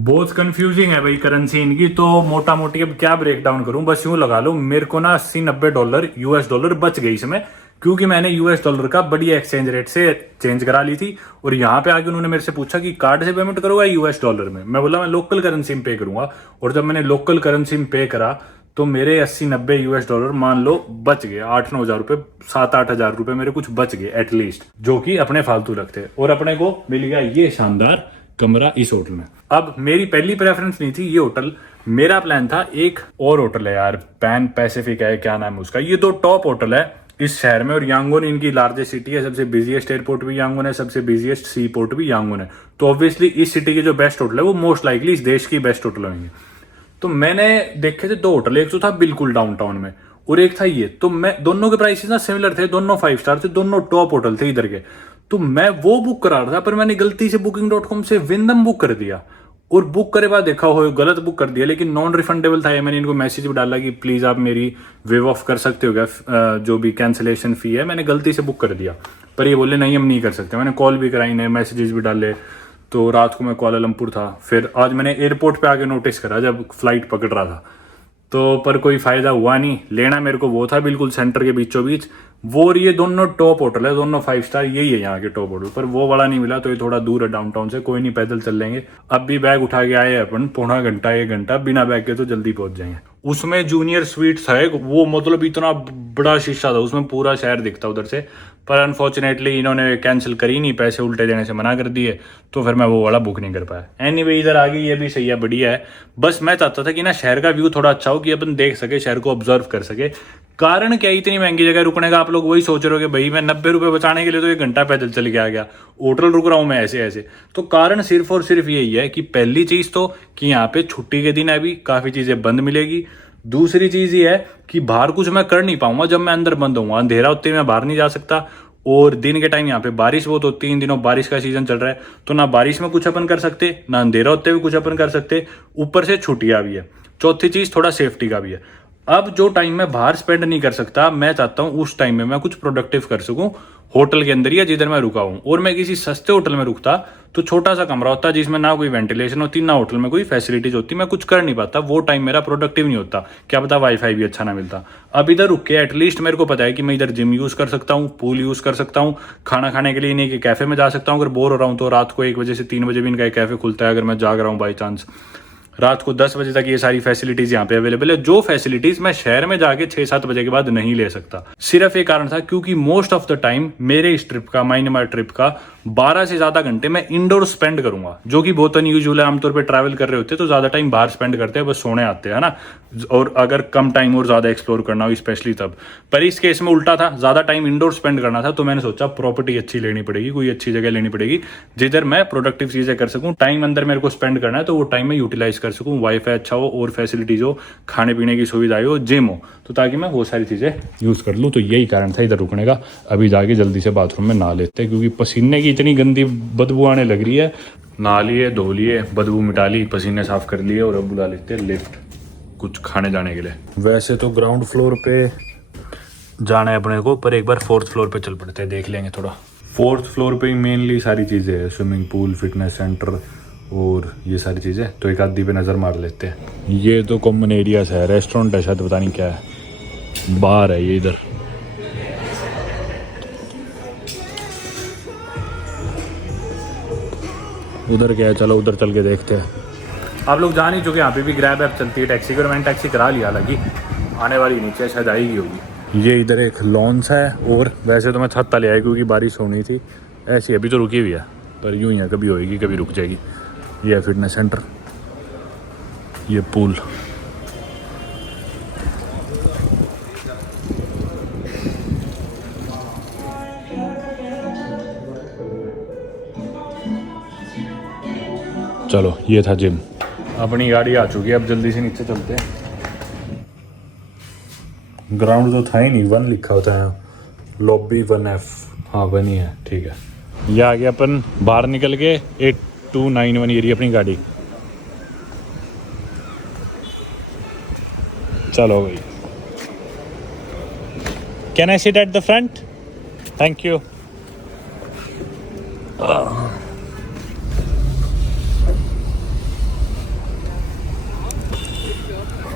बहुत कंफ्यूजिंग है भाई करेंसी इनकी, तो मोटा मोटी अब क्या ब्रेक डाउन करूं। बस यूं लगा लो, मेरे को ना 80-90 डॉलर US डॉलर बच गई इसमें, क्योंकि मैंने US डॉलर का बढ़िया एक्सचेंज रेट से चेंज करा ली थी। और यहाँ पे आके उन्होंने मेरे से पूछा कि कार्ड से पेमेंट करोगा US डॉलर में। मैं बोला मैं लोकल करेंसी में पे करूंगा। और जब मैंने लोकल करेंसी में पे करा तो मेरे 80-90 US डॉलर मान लो बच गए। 8-9 हज़ार रुपये, 7-8 हज़ार रुपये मेरे कुछ बच गए एटलीस्ट, जो कि अपने फालतू रखते। और अपने को मिल गया ये शानदार कमरा इस होटल में। अब मेरी पहली प्रेफरेंस नहीं थी ये होटल, मेरा प्लान था एक और होटल है यार, पैन पैसिफिक है, क्या नाम है उसका। ये 2 टॉप होटल है इस शहर में। और यांगोन इनकी लार्जेस्ट सिटी है, सबसे बिजीएस्ट एयरपोर्ट भी यांगोन है, सबसे बिजीएस्ट सी पोर्ट भी यांगोन है। तो ऑब्वियसली इस सिटी के जो बेस्ट होटल है वो मोस्ट लाइकली इस देश की बेस्ट होटल होंगे। तो मैंने देखे थे 2 होटल, एक तो था बिल्कुल डाउनटाउन में और एक था ये। तो मैं दोनों के प्राइसेस ना सिमिलर थे, दोनों 5 स्टार थे, दोनों टॉप होटल थे इधर के। तो मैं वो बुक करा रहा था, पर मैंने गलती से booking.com से विंदम बुक कर दिया। और बुक करे बाद देखा हो गलत बुक कर दिया, लेकिन नॉन रिफंडेबल था। मैंने इनको मैसेज भी डाला कि प्लीज आप मेरी वेव ऑफ कर सकते हो क्या, जो भी कैंसिलेशन फी है। मैंने गलती से बुक कर दिया, पर ये बोले नहीं हम नहीं कर सकते। मैंने कॉल भी कराई, मैसेजेस भी डाले। तो रात को मैं कुआलालंपुर था, फिर आज मैंने एयरपोर्ट पे आके नोटिस करा जब फ्लाइट पकड़ रहा था। तो पर कोई फायदा हुआ नहीं। लेना मेरे को वो था बिल्कुल सेंटर के बीचों बीच वो। और ये दोनों टॉप होटल है, दोनों 5 स्टार, यही है यहाँ के टॉप होटल। पर वो वाला नहीं मिला, तो ये थोड़ा दूर है डाउनटाउन से। कोई नहीं, पैदल चल लेंगे। अब भी बैग उठा के आए अपन, पौना घंटा 1 घंटा, बिना बैग के तो जल्दी पहुंच जाएंगे। उसमें जूनियर स्वीट्स है वो, मतलब इतना बड़ा शीशा था, उसमें पूरा शहर दिखता उधर से। पर अनफॉर्चुनेटली इन्होंने कैंसिल करी नहीं, पैसे उल्टे देने से मना कर दिए, तो फिर मैं वो वाला बुक नहीं कर पाया। एनीवे इधर आ गई, ये भी सही है, बढ़िया है। बस मैं चाहता था कि ना शहर का व्यू थोड़ा अच्छा हो, कि अपन देख सके, शहर को ऑब्जर्व कर सके। कारण क्या, इतनी महंगी जगह रुकने का। आप लोग वही सोच रहे हो कि भाई मैं 90 रुपये बचाने के लिए तो 1 घंटा पैदल चल के आ गया, होटल रुक रहा हूँ मैं ऐसे ऐसे। तो कारण सिर्फ और सिर्फ यही है कि पहली चीज तो कि यहाँ पे छुट्टी के दिन अभी काफी चीजें बंद मिलेगी। दूसरी चीज ये है कि बाहर कुछ मैं कर नहीं पाऊंगा जब मैं अंदर बंद हूँ। अंधेरा होते मैं बाहर नहीं जा सकता। और दिन के टाइम यहाँ पे बारिश बहुत होती है, इन दिनों बारिश का सीजन चल रहा है, तो ना बारिश में कुछ अपन कर सकते, ना अंधेरा होते हुए कुछ अपन कर सकते, ऊपर से छुट्टियां भी है। चौथी चीज थोड़ा सेफ्टी का भी है। अब जो टाइम मैं बाहर स्पेंड नहीं कर सकता, मैं चाहता हूँ उस टाइम में मैं कुछ प्रोडक्टिव कर सकूं होटल के अंदर या जिधर मैं रुका हूँ। और मैं किसी सस्ते होटल में रुकता तो छोटा सा कमरा होता जिसमें ना कोई वेंटिलेशन होती, ना होटल में कोई फैसिलिटीज होती, मैं कुछ कर नहीं पाता। वो टाइम मेरा प्रोडक्टिव नहीं होता, क्या पता वाईफाई भी अच्छा ना मिलता। अब इधर रुक के एटलीस्ट मेरे को पता है कि मैं इधर जिम यूज कर सकता हूँ, पूल यूज कर सकता हूँ, खाना खाने के लिए नहीं कि कैफे में जा सकता हूँ। अगर बोर हो रहा हूँ तो रात को 1 बजे से 3 बजे भी इनका कैफे खुलता है, अगर मैं जाग रहा हूँ बाई चांस। रात को 10 बजे तक ये सारी फैसिलिटीज यहाँ पे अवेलेबल है, जो फैसिलिटीज मैं शहर में जाके 6-7 बजे के बाद नहीं ले सकता। सिर्फ ये कारण था क्योंकि मोस्ट ऑफ द टाइम मेरे इस ट्रिप का, म्यांमार ट्रिप का 12 से ज़्यादा घंटे मैं इंडोर स्पेंड करूंगा, जो कि बहुत अनयूजुअल है। आमतौर पे ट्रैवल कर रहे होते हैं तो ज़्यादा टाइम बाहर स्पेंड करते हैं, बस सोने आते हैं, है ना। और अगर कम टाइम और ज़्यादा एक्सप्लोर करना हो स्पेशली तब। पर इस केस में उल्टा था, ज़्यादा टाइम इंडोर स्पेंड करना था, तो मैंने सोचा प्रॉपर्टी अच्छी लेनी पड़ेगी, कोई अच्छी जगह लेनी पड़ेगी जिधर मैं प्रोडक्टिव चीज़ें कर सकूँ। टाइम अंदर मेरे को स्पेंड करना है तो वो टाइम मैं यूटिलाइज कर सकूँ, वाईफाई अच्छा हो और फैसिलिटीज़ हो, खाने पीने की सुविधाएं हो, जिम हो, तो ताकि मैं वो सारी चीज़ें यूज़ कर लूँ। तो यही कारण था इधर रुकने का। अभी जाके जल्दी से बाथरूम में नहा लेते हैं, क्योंकि पसीने की इतनी गंदी बदबू आने लग रही है। नहा लिए, धो लिए, बदबू मिटा ली, पसीने साफ कर लिए, और अब बुला लेते हैं लिफ्ट कुछ खाने जाने के लिए। वैसे तो ग्राउंड फ्लोर पे जाना है अपने को, पर एक बार 4th फ्लोर पे चल पड़ते हैं, देख लेंगे थोड़ा। 4th फ्लोर पे ही मेनली सारी चीज़ें हैं, स्विमिंग पूल, फिटनेस सेंटर और ये सारी चीज़ें। तो एक आधी पे नज़र मार लेते हैं। ये तो कॉमन एरियाज है, रेस्टोरेंट है शायद, पता नहीं क्या है, बार है ये इधर। उधर क्या है, चलो उधर चल के देखते हैं। आप लोग जान ही चुके, यहाँ पे भी ग्रैब ऐप चलती है टैक्सी की, और मैंने टैक्सी करा लिया, हालांकि आने वाली नीचे शायद आएगी होगी। ये इधर एक लॉन्स है, और वैसे तो मैं छत ले आया क्योंकि बारिश होनी थी। ऐसी अभी तो रुकी हुई है, पर यूँ ही है, कभी होएगी कभी रुक जाएगी। ये है फिटनेस सेंटर, ये पूल। चलो ये था जिम। अपनी गाड़ी आ चुकी है, अब जल्दी से नीचे चलते हैं। ग्राउंड तो था ही नहीं, 1 लिखा होता है, लॉबी 1F। हाँ 1 ही है, ठीक है। ये आ गया अपन बाहर निकल के 8291 ये रही अपनी गाड़ी। चलो भाई, can I sit at the front? Thank you.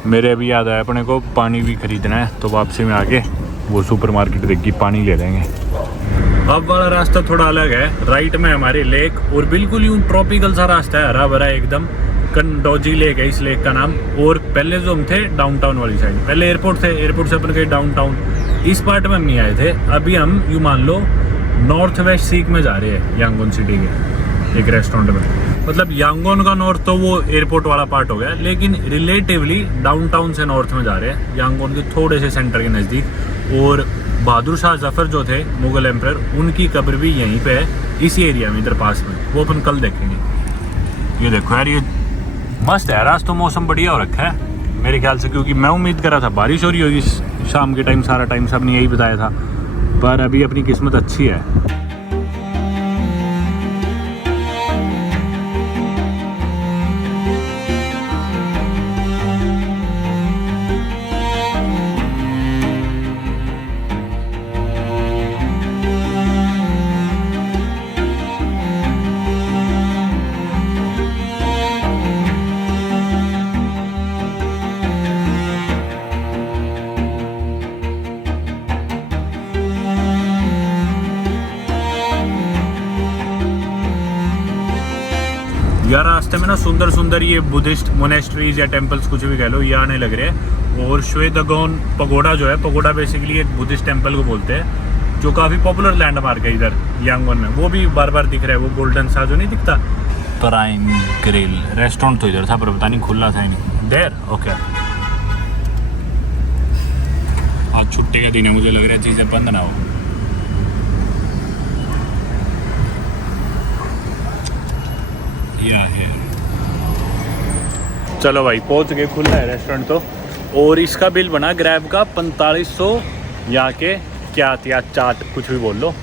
मेरे अभी याद आया, अपने को पानी भी खरीदना है, तो वापसी में आके वो सुपरमार्केट देख पानी ले लेंगे। अब वाला रास्ता थोड़ा अलग है, राइट में हमारे लेक, और बिल्कुल यूँ ट्रॉपिकल सा रास्ता है, हरा भरा एकदम। कंडोजी लेक है इस लेक का नाम। और पहले जो हम थे डाउनटाउन वाली साइड, पहले एयरपोर्ट थे, एयरपोर्ट से अपन गए डाउनटाउन, इस पार्ट में हम नहीं आए थे। अभी हम यूँ मान लो नॉर्थ वेस्ट सीक में जा रहे हैं, यांगोन सिटी के एक रेस्टोरेंट में। मतलब यांगोन का नॉर्थ तो वो एयरपोर्ट वाला पार्ट हो गया, लेकिन रिलेटिवली डाउनटाउन से नॉर्थ में जा रहे हैं, यांगोन के थोड़े से सेंटर के नज़दीक। और बहादुर शाह जफर जो थे मुगल एम्परर, उनकी कब्र भी यहीं पे है, इसी एरिया में, इधर पास में। वो अपन कल देखेंगे। ये देखो यार, ये मस्त है। आज तो मौसम बढ़िया हो रखा है मेरे ख्याल से, क्योंकि मैं उम्मीद कर रहा था बारिश हो रही होगी शाम के टाइम, सारा टाइम सबने यही बताया था, पर अभी अपनी किस्मत अच्छी है। यार रास्ते में ना सुंदर सुंदर ये बुद्धिस्ट मोनेस्ट्रीज या टेम्पल्स कुछ भी कह लो, ये आने लग रहे हैं। और श्वेतगोन पगोडा जो है, पगोडा बेसिकली एक बुद्धिस्ट टेम्पल को बोलते हैं, जो काफ़ी पॉपुलर लैंडमार्क है इधर यांगोन में। वो भी बार बार दिख रहा है, वो गोल्डन सा जो नहीं दिखता। प्राइम ग्रिल रेस्टोरेंट तो इधर था, पर पता नहीं खुला था ही नहीं। देर ओके। आज छुट्टी का दिन है, मुझे लग रहा है चीज़ें बंद ना हो। है। चलो भाई पहुंच गए, खुला है रेस्टोरेंट तो। और इसका बिल बना ग्रैब का 4500, यहाँ के क्या था चाट कुछ भी बोल लो,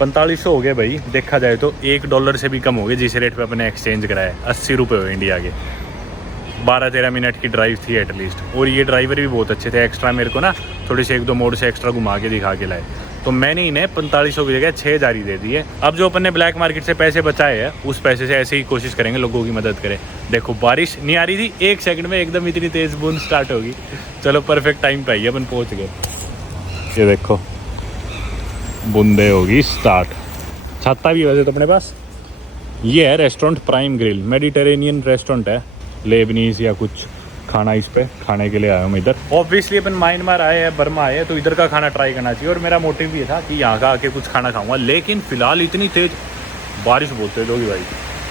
4500 हो गए भाई। देखा जाए तो $1 से भी कम हो गए, जिस रेट पे अपने एक्सचेंज कराया। 80 रुपये हो इंडिया के। 12-13 मिनट की ड्राइव थी एटलीस्ट। और ये ड्राइवर भी बहुत अच्छे थे, एक्स्ट्रा मेरे को ना थोड़ी सी 1-2 मोड़ से एक्स्ट्रा घुमा के दिखा के लाए। तो मैंने इन्हें 4500 की जगह 6000 ही दे दिए। अब जो अपन ने ब्लैक मार्केट से पैसे बचाए हैं, उस पैसे से ऐसे ही कोशिश करेंगे लोगों की मदद करें। देखो बारिश नहीं आ रही थी, 1 सेकंड में एकदम इतनी तेज़ बूंद स्टार्ट होगी। चलो परफेक्ट टाइम पे आई, अपन पहुँच गए। ये देखो बूंदे होगी स्टार्ट। छाता भी वैसे तो अपने पास। ये है restaurant prime grill, Mediterranean restaurant है, लेबनीज या कुछ खाना इस पे खाने के लिए आया हूँ इधर। ऑब्वियसली अपन म्यांमार आए हैं, बर्मा आए हैं, तो इधर का खाना ट्राई करना चाहिए। और मेरा मोटिव भी था कि यहाँ का आके कुछ खाना खाऊंगा, लेकिन फिलहाल इतनी तेज बारिश बहुत तेज होगी भाई,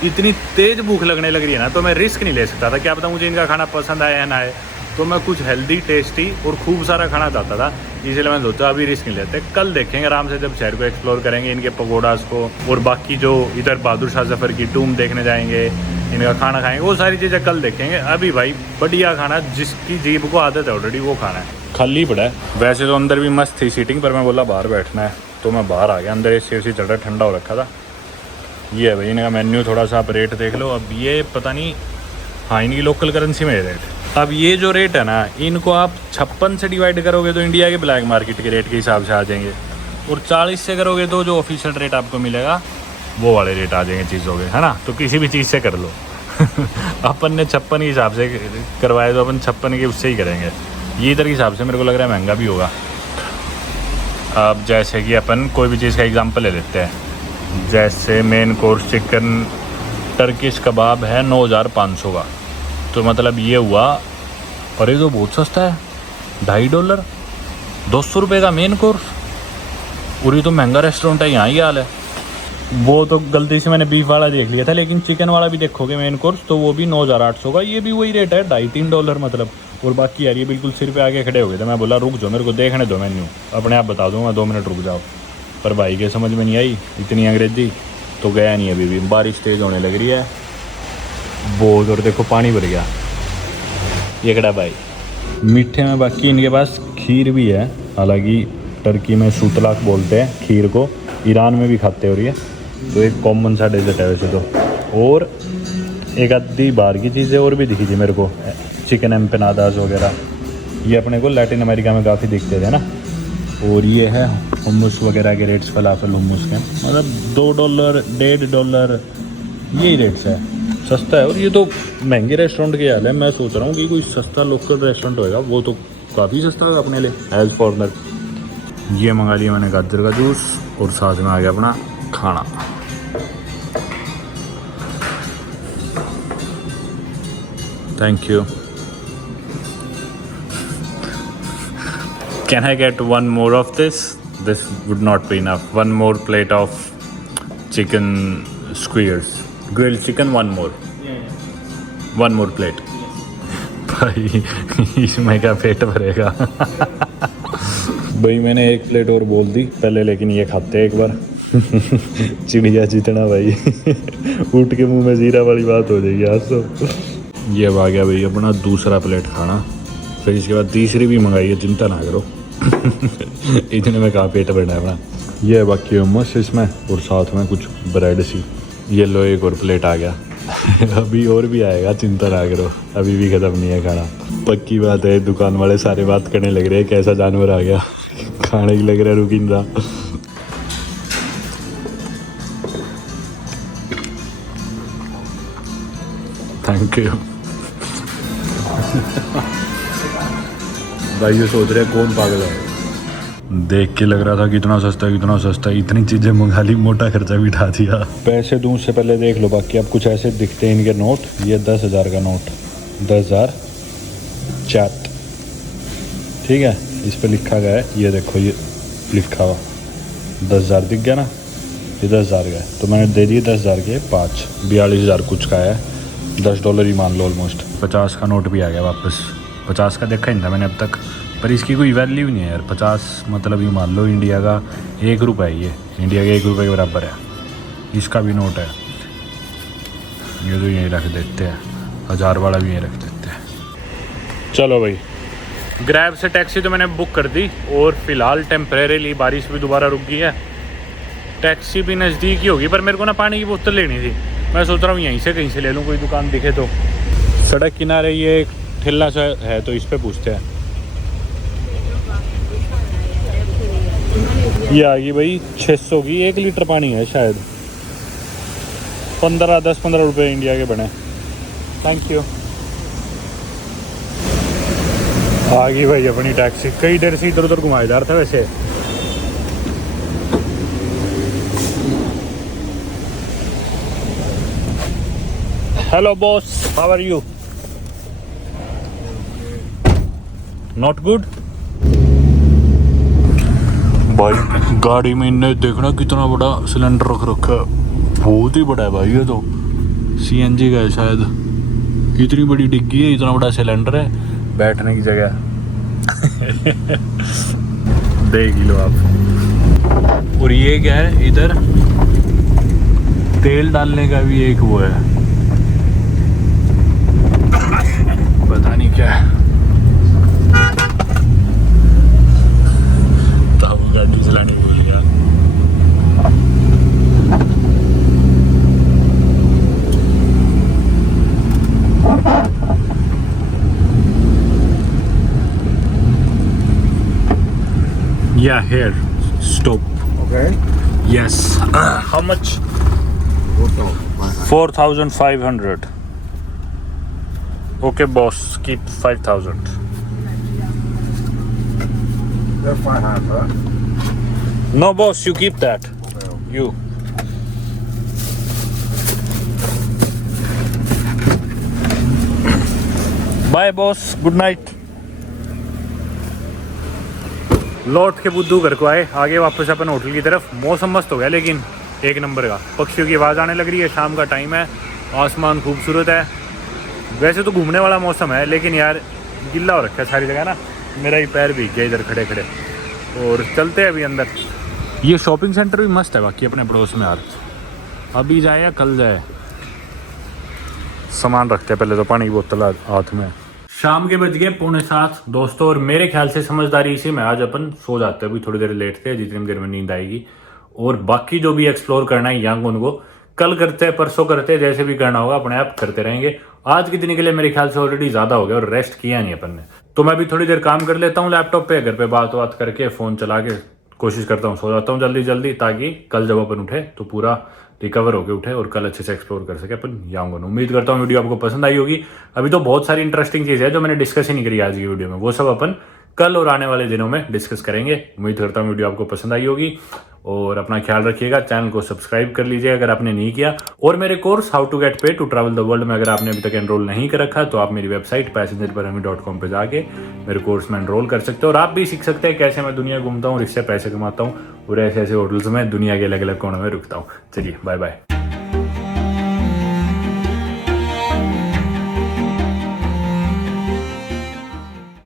इतनी तेज भूख लगने लग रही है ना, तो मैं रिस्क नहीं ले सकता था, क्या पता मुझे इनका खाना पसंद आए या ना आए, तो मैं कुछ हेल्दी टेस्टी और खूब सारा खाना चाहता था, इसलिए मैं सोचा अभी रिस्क नहीं लेते, कल देखेंगे आराम से जब शहर को एक्सप्लोर करेंगे, इनके पकौड़ास को और बाकी जो इधर बहादुर शाह जफर की टूम देखने जाएंगे, इनका खाना खाएंगे, वो सारी चीज़ें कल देखेंगे। अभी भाई बढ़िया खाना, जिसकी जीभ को आदत है ऑलरेडी वो खाना है। खाली पड़ा है, वैसे तो अंदर भी मस्त थी सीटिंग, पर मैं बोला बाहर बैठना है तो मैं बाहर आ गया, अंदर एसी चल रहा, ठंडा हो रखा था। ये है भाई इनका मेन्यू, थोड़ा सा आप रेट देख लो। अब ये पता नहीं, हाँ इनकी लोकल करेंसी में रेट, अब ये जो रेट है ना, इनको आप 56 से डिवाइड करोगे तो इंडिया के ब्लैक मार्केट के रेट के हिसाब से आ जाएंगे, और 40 से करोगे तो जो ऑफिशियल रेट आपको मिलेगा वो वाले रेट आ जाएंगे चीज़ों के, है ना। तो किसी भी चीज़ से कर लो अपन ने 56 के हिसाब से करवाए तो अपन 56 के उससे ही करेंगे। ये इधर के हिसाब से मेरे को लग रहा है महंगा भी होगा। अब जैसे कि अपन कोई भी चीज़ का एग्जांपल ले लेते हैं, जैसे मेन कोर्स चिकन टर्किश कबाब है 9,500 का, तो मतलब ये हुआ, और ये तो बहुत सस्ता है, $2.5 200 रुपये का मेन कोर्स, और ये तो महंगा रेस्टोरेंट है, यहाँ ही हाल है। वो तो गलती से मैंने बीफ वाला देख लिया था, लेकिन चिकन वाला भी देखोगे मेन कोर्स तो वो भी 9,800 का, ये भी वही रेट है, $2.5-3 मतलब। और बाकी यार ये बिल्कुल सिर पे आके खड़े हो गए थे, मैं बोला रुक जाओ मेरे को देखने दो मेन्यू, अपने आप बता दूंगा, 2 मिनट रुक जाओ, पर भाई के समझ में नहीं आई इतनी अंग्रेजी, तो गया नहीं। अभी भी बारिश तेज़ होने लग रही है बहुत, और देखो पानी भर गया। ये कड़ा भाई मीठे में बाकी इनके पास खीर भी है, हालांकि टर्की में सूतलाक बोलते हैं खीर को, ईरान में भी खाते हो रही है, तो एक कॉमन सा डेजर्ट है वैसे तो। और एक आधी बाहर की चीज़ें और भी दिखी थी मेरे को, चिकन एम्पेनादास वगैरह, ये अपने को लैटिन अमेरिका में काफ़ी दिखते थे ना। और ये है हुम्मस वगैरह के रेट्स, फलाफल हुम्मस के, मतलब $2 $1.5 यही रेट्स है, सस्ता है। और ये तो महंगे रेस्टोरेंट के हाल है, मैं सोच रहा हूँ कि कोई सस्ता लोकल रेस्टोरेंट होएगा, वो तो काफ़ी सस्ता होगा अपने लिए एज फॉरनर। ये मंगा लिया मैंने गाजर का जूस, और साथ में आ गया अपना खाना। Thank you. Can I get one more of this? This would not be enough. One more plate of chicken skewers. Grilled chicken, one more. One more plate. भाई इसमें क्या पेट भरेगा भाई मैंने एक प्लेट और बोल दी पहले, लेकिन ये खाते एक बार चिड़िया जितना भाई उठ के मुंह में जीरा वाली बात हो जाएगी आज तो। ये अब आ गया भाई अपना दूसरा प्लेट खाना, फिर इसके बाद तीसरी भी मंगाई है, चिंता ना करो इतने में कहाँ पेट भरना है अपना। ये है बाकी हुम्मस इसमें, और साथ में कुछ ब्रेड सी। ये लो एक और प्लेट आ गया अभी और भी आएगा, चिंता ना करो, अभी भी ख़त्म नहीं है खाना। पक्की बात है दुकान वाले सारे बात करने लग रहे हैं कैसा जानवर आ गया खाने की लग रहा है रुकिन रहा। थैंक यू भाई, ये सोच रहे कौन पागल है, देख के लग रहा था कितना सस्ता, इतनी चीज़ें मंगा ली, मोटा खर्चा भी उठा दिया। पैसे दूँ उससे पहले देख लो बाकी, अब कुछ ऐसे दिखते हैं इनके नोट। ये 10,000 का नोट, 10,000 चैट, ठीक है, इस पे लिखा गया है, ये देखो ये लिखा हुआ 10,000 दिख गया ना, ये 10,000 का है, तो मैंने दे दिए 10,000 के 5, 42,000 कुछ का है, $10 ही मान लो ऑलमोस्ट। 50 का नोट भी आ गया वापस, 50 का देखा ही था मैंने अब तक, पर इसकी कोई वैल्यू नहीं है यार। 50 मतलब ये मान लो इंडिया का 1 रुपये है, ये इंडिया के 1 रुपये के बराबर है। इसका भी नोट है, ये तो यहीं रख देते हैं, 1000 वाला भी यहीं रख देते हैं। चलो भाई, ग्रैब से टैक्सी तो मैंने बुक कर दी, और फिलहाल टेम्परेरीली बारिश भी दोबारा रुक गई है, टैक्सी भी नज़दीक ही होगी, पर मेरे को ना पानी की बोतल लेनी थी, मैं सोच रहा हूँ यहीं से कहीं से ले लूँ, कोई दुकान दिखे तो। सड़क किनारे ये एक ठेला सा है, तो इस पर पूछते हैं। ये आ गई भाई 600 की 1 लीटर पानी है शायद, 10-15 रुपये इंडिया के बने। Thank you. आ गई भाई अपनी टैक्सी, कई देर से इधर उधर घुमाईदार था वैसे। Hello boss, how are you? Not good भाई। गाड़ी में इन्हें देखना कितना बड़ा सिलेंडर रख रखा है, बहुत ही बड़ा है भाई ये तो, सीएनजी का है शायद। इतनी बड़ी डिग्गी है, इतना बड़ा सिलेंडर है, बैठने की जगह देख लो आप। और ये क्या है, इधर तेल डालने का भी एक वो है, पता नहीं क्या है। तो गाड़ी चलानी भूल गया। Yeah, here. Stop. Okay. Yes. How much? 4,500. Okay, boss. Keep 5,000. That's 500. No, boss. You keep that. You. Bye, boss. Good night. लौट के बुद्धू घर को आए, आगे वापस अपन होटल की तरफ। मौसम मस्त हो गया लेकिन एक नंबर का, पक्षियों की आवाज़ आने लग रही है, शाम का टाइम है, आसमान खूबसूरत है। वैसे तो घूमने वाला मौसम है लेकिन यार गिल्ला हो रखा है सारी जगह ना, मेरा ही पैर भीग गया इधर खड़े खड़े। और चलते हैं अभी अंदर। ये शॉपिंग सेंटर भी मस्त है बाकी अपने पड़ोस में यार, अभी जाए या कल जाए। सामान रखते हैं पहले तो, पानी की बोतल हाथ में। शाम के बज गए 6:45 दोस्तों, और मेरे ख्याल से समझदारी से मैं आज अपन सो जाते हैं, अभी थोड़ी देर लेट थे, जितनी देर में नींद आएगी। और बाकी जो भी एक्सप्लोर करना है यांगून को कल करते हैं, परसों करते हैं, जैसे भी करना होगा अपने आप करते रहेंगे। आज के दिन के लिए मेरे ख्याल से ऑलरेडी ज़्यादा हो गया और रेस्ट किया नहीं अपन ने, तो मैं भी थोड़ी देर काम कर लेता हूँ लैपटॉप पे, घर पे बात करके फ़ोन चला के कोशिश करता हूँ सो जाता हूँ जल्दी जल्दी, ताकि कल जब अपन उठे तो पूरा रिकवर होकर उठे और कल अच्छे से एक्सप्लोर कर सके अपन यांगून। उम्मीद करता हूँ वीडियो आपको पसंद आई होगी। अभी तो बहुत सारी इंटरेस्टिंग चीज़ है जो मैंने डिस्कस ही नहीं करी आज की वीडियो में, वो सब अपन कल और आने वाले दिनों में डिस्कस करेंगे। उम्मीद करता हूँ वीडियो आपको पसंद आई होगी, और अपना ख्याल रखिएगा। चैनल को सब्सक्राइब कर लीजिए अगर आपने नहीं किया, और मेरे course how to get paid to travel the world में अगर आपने अभी तक एनरोल नहीं कर रखा तो आप मेरी वेबसाइट passengerparami.com पे जाके मेरे कोर्स में एनरोल कर सकते हो, और आप भी सीख सकते हैं कैसे मैं दुनिया घूमता हूँ और इससे पैसे कमाता हूँ और ऐसे ऐसे होटल्स में दुनिया के अलग अलग कोनों में रुकता हूँ। चलिए बाय बाय।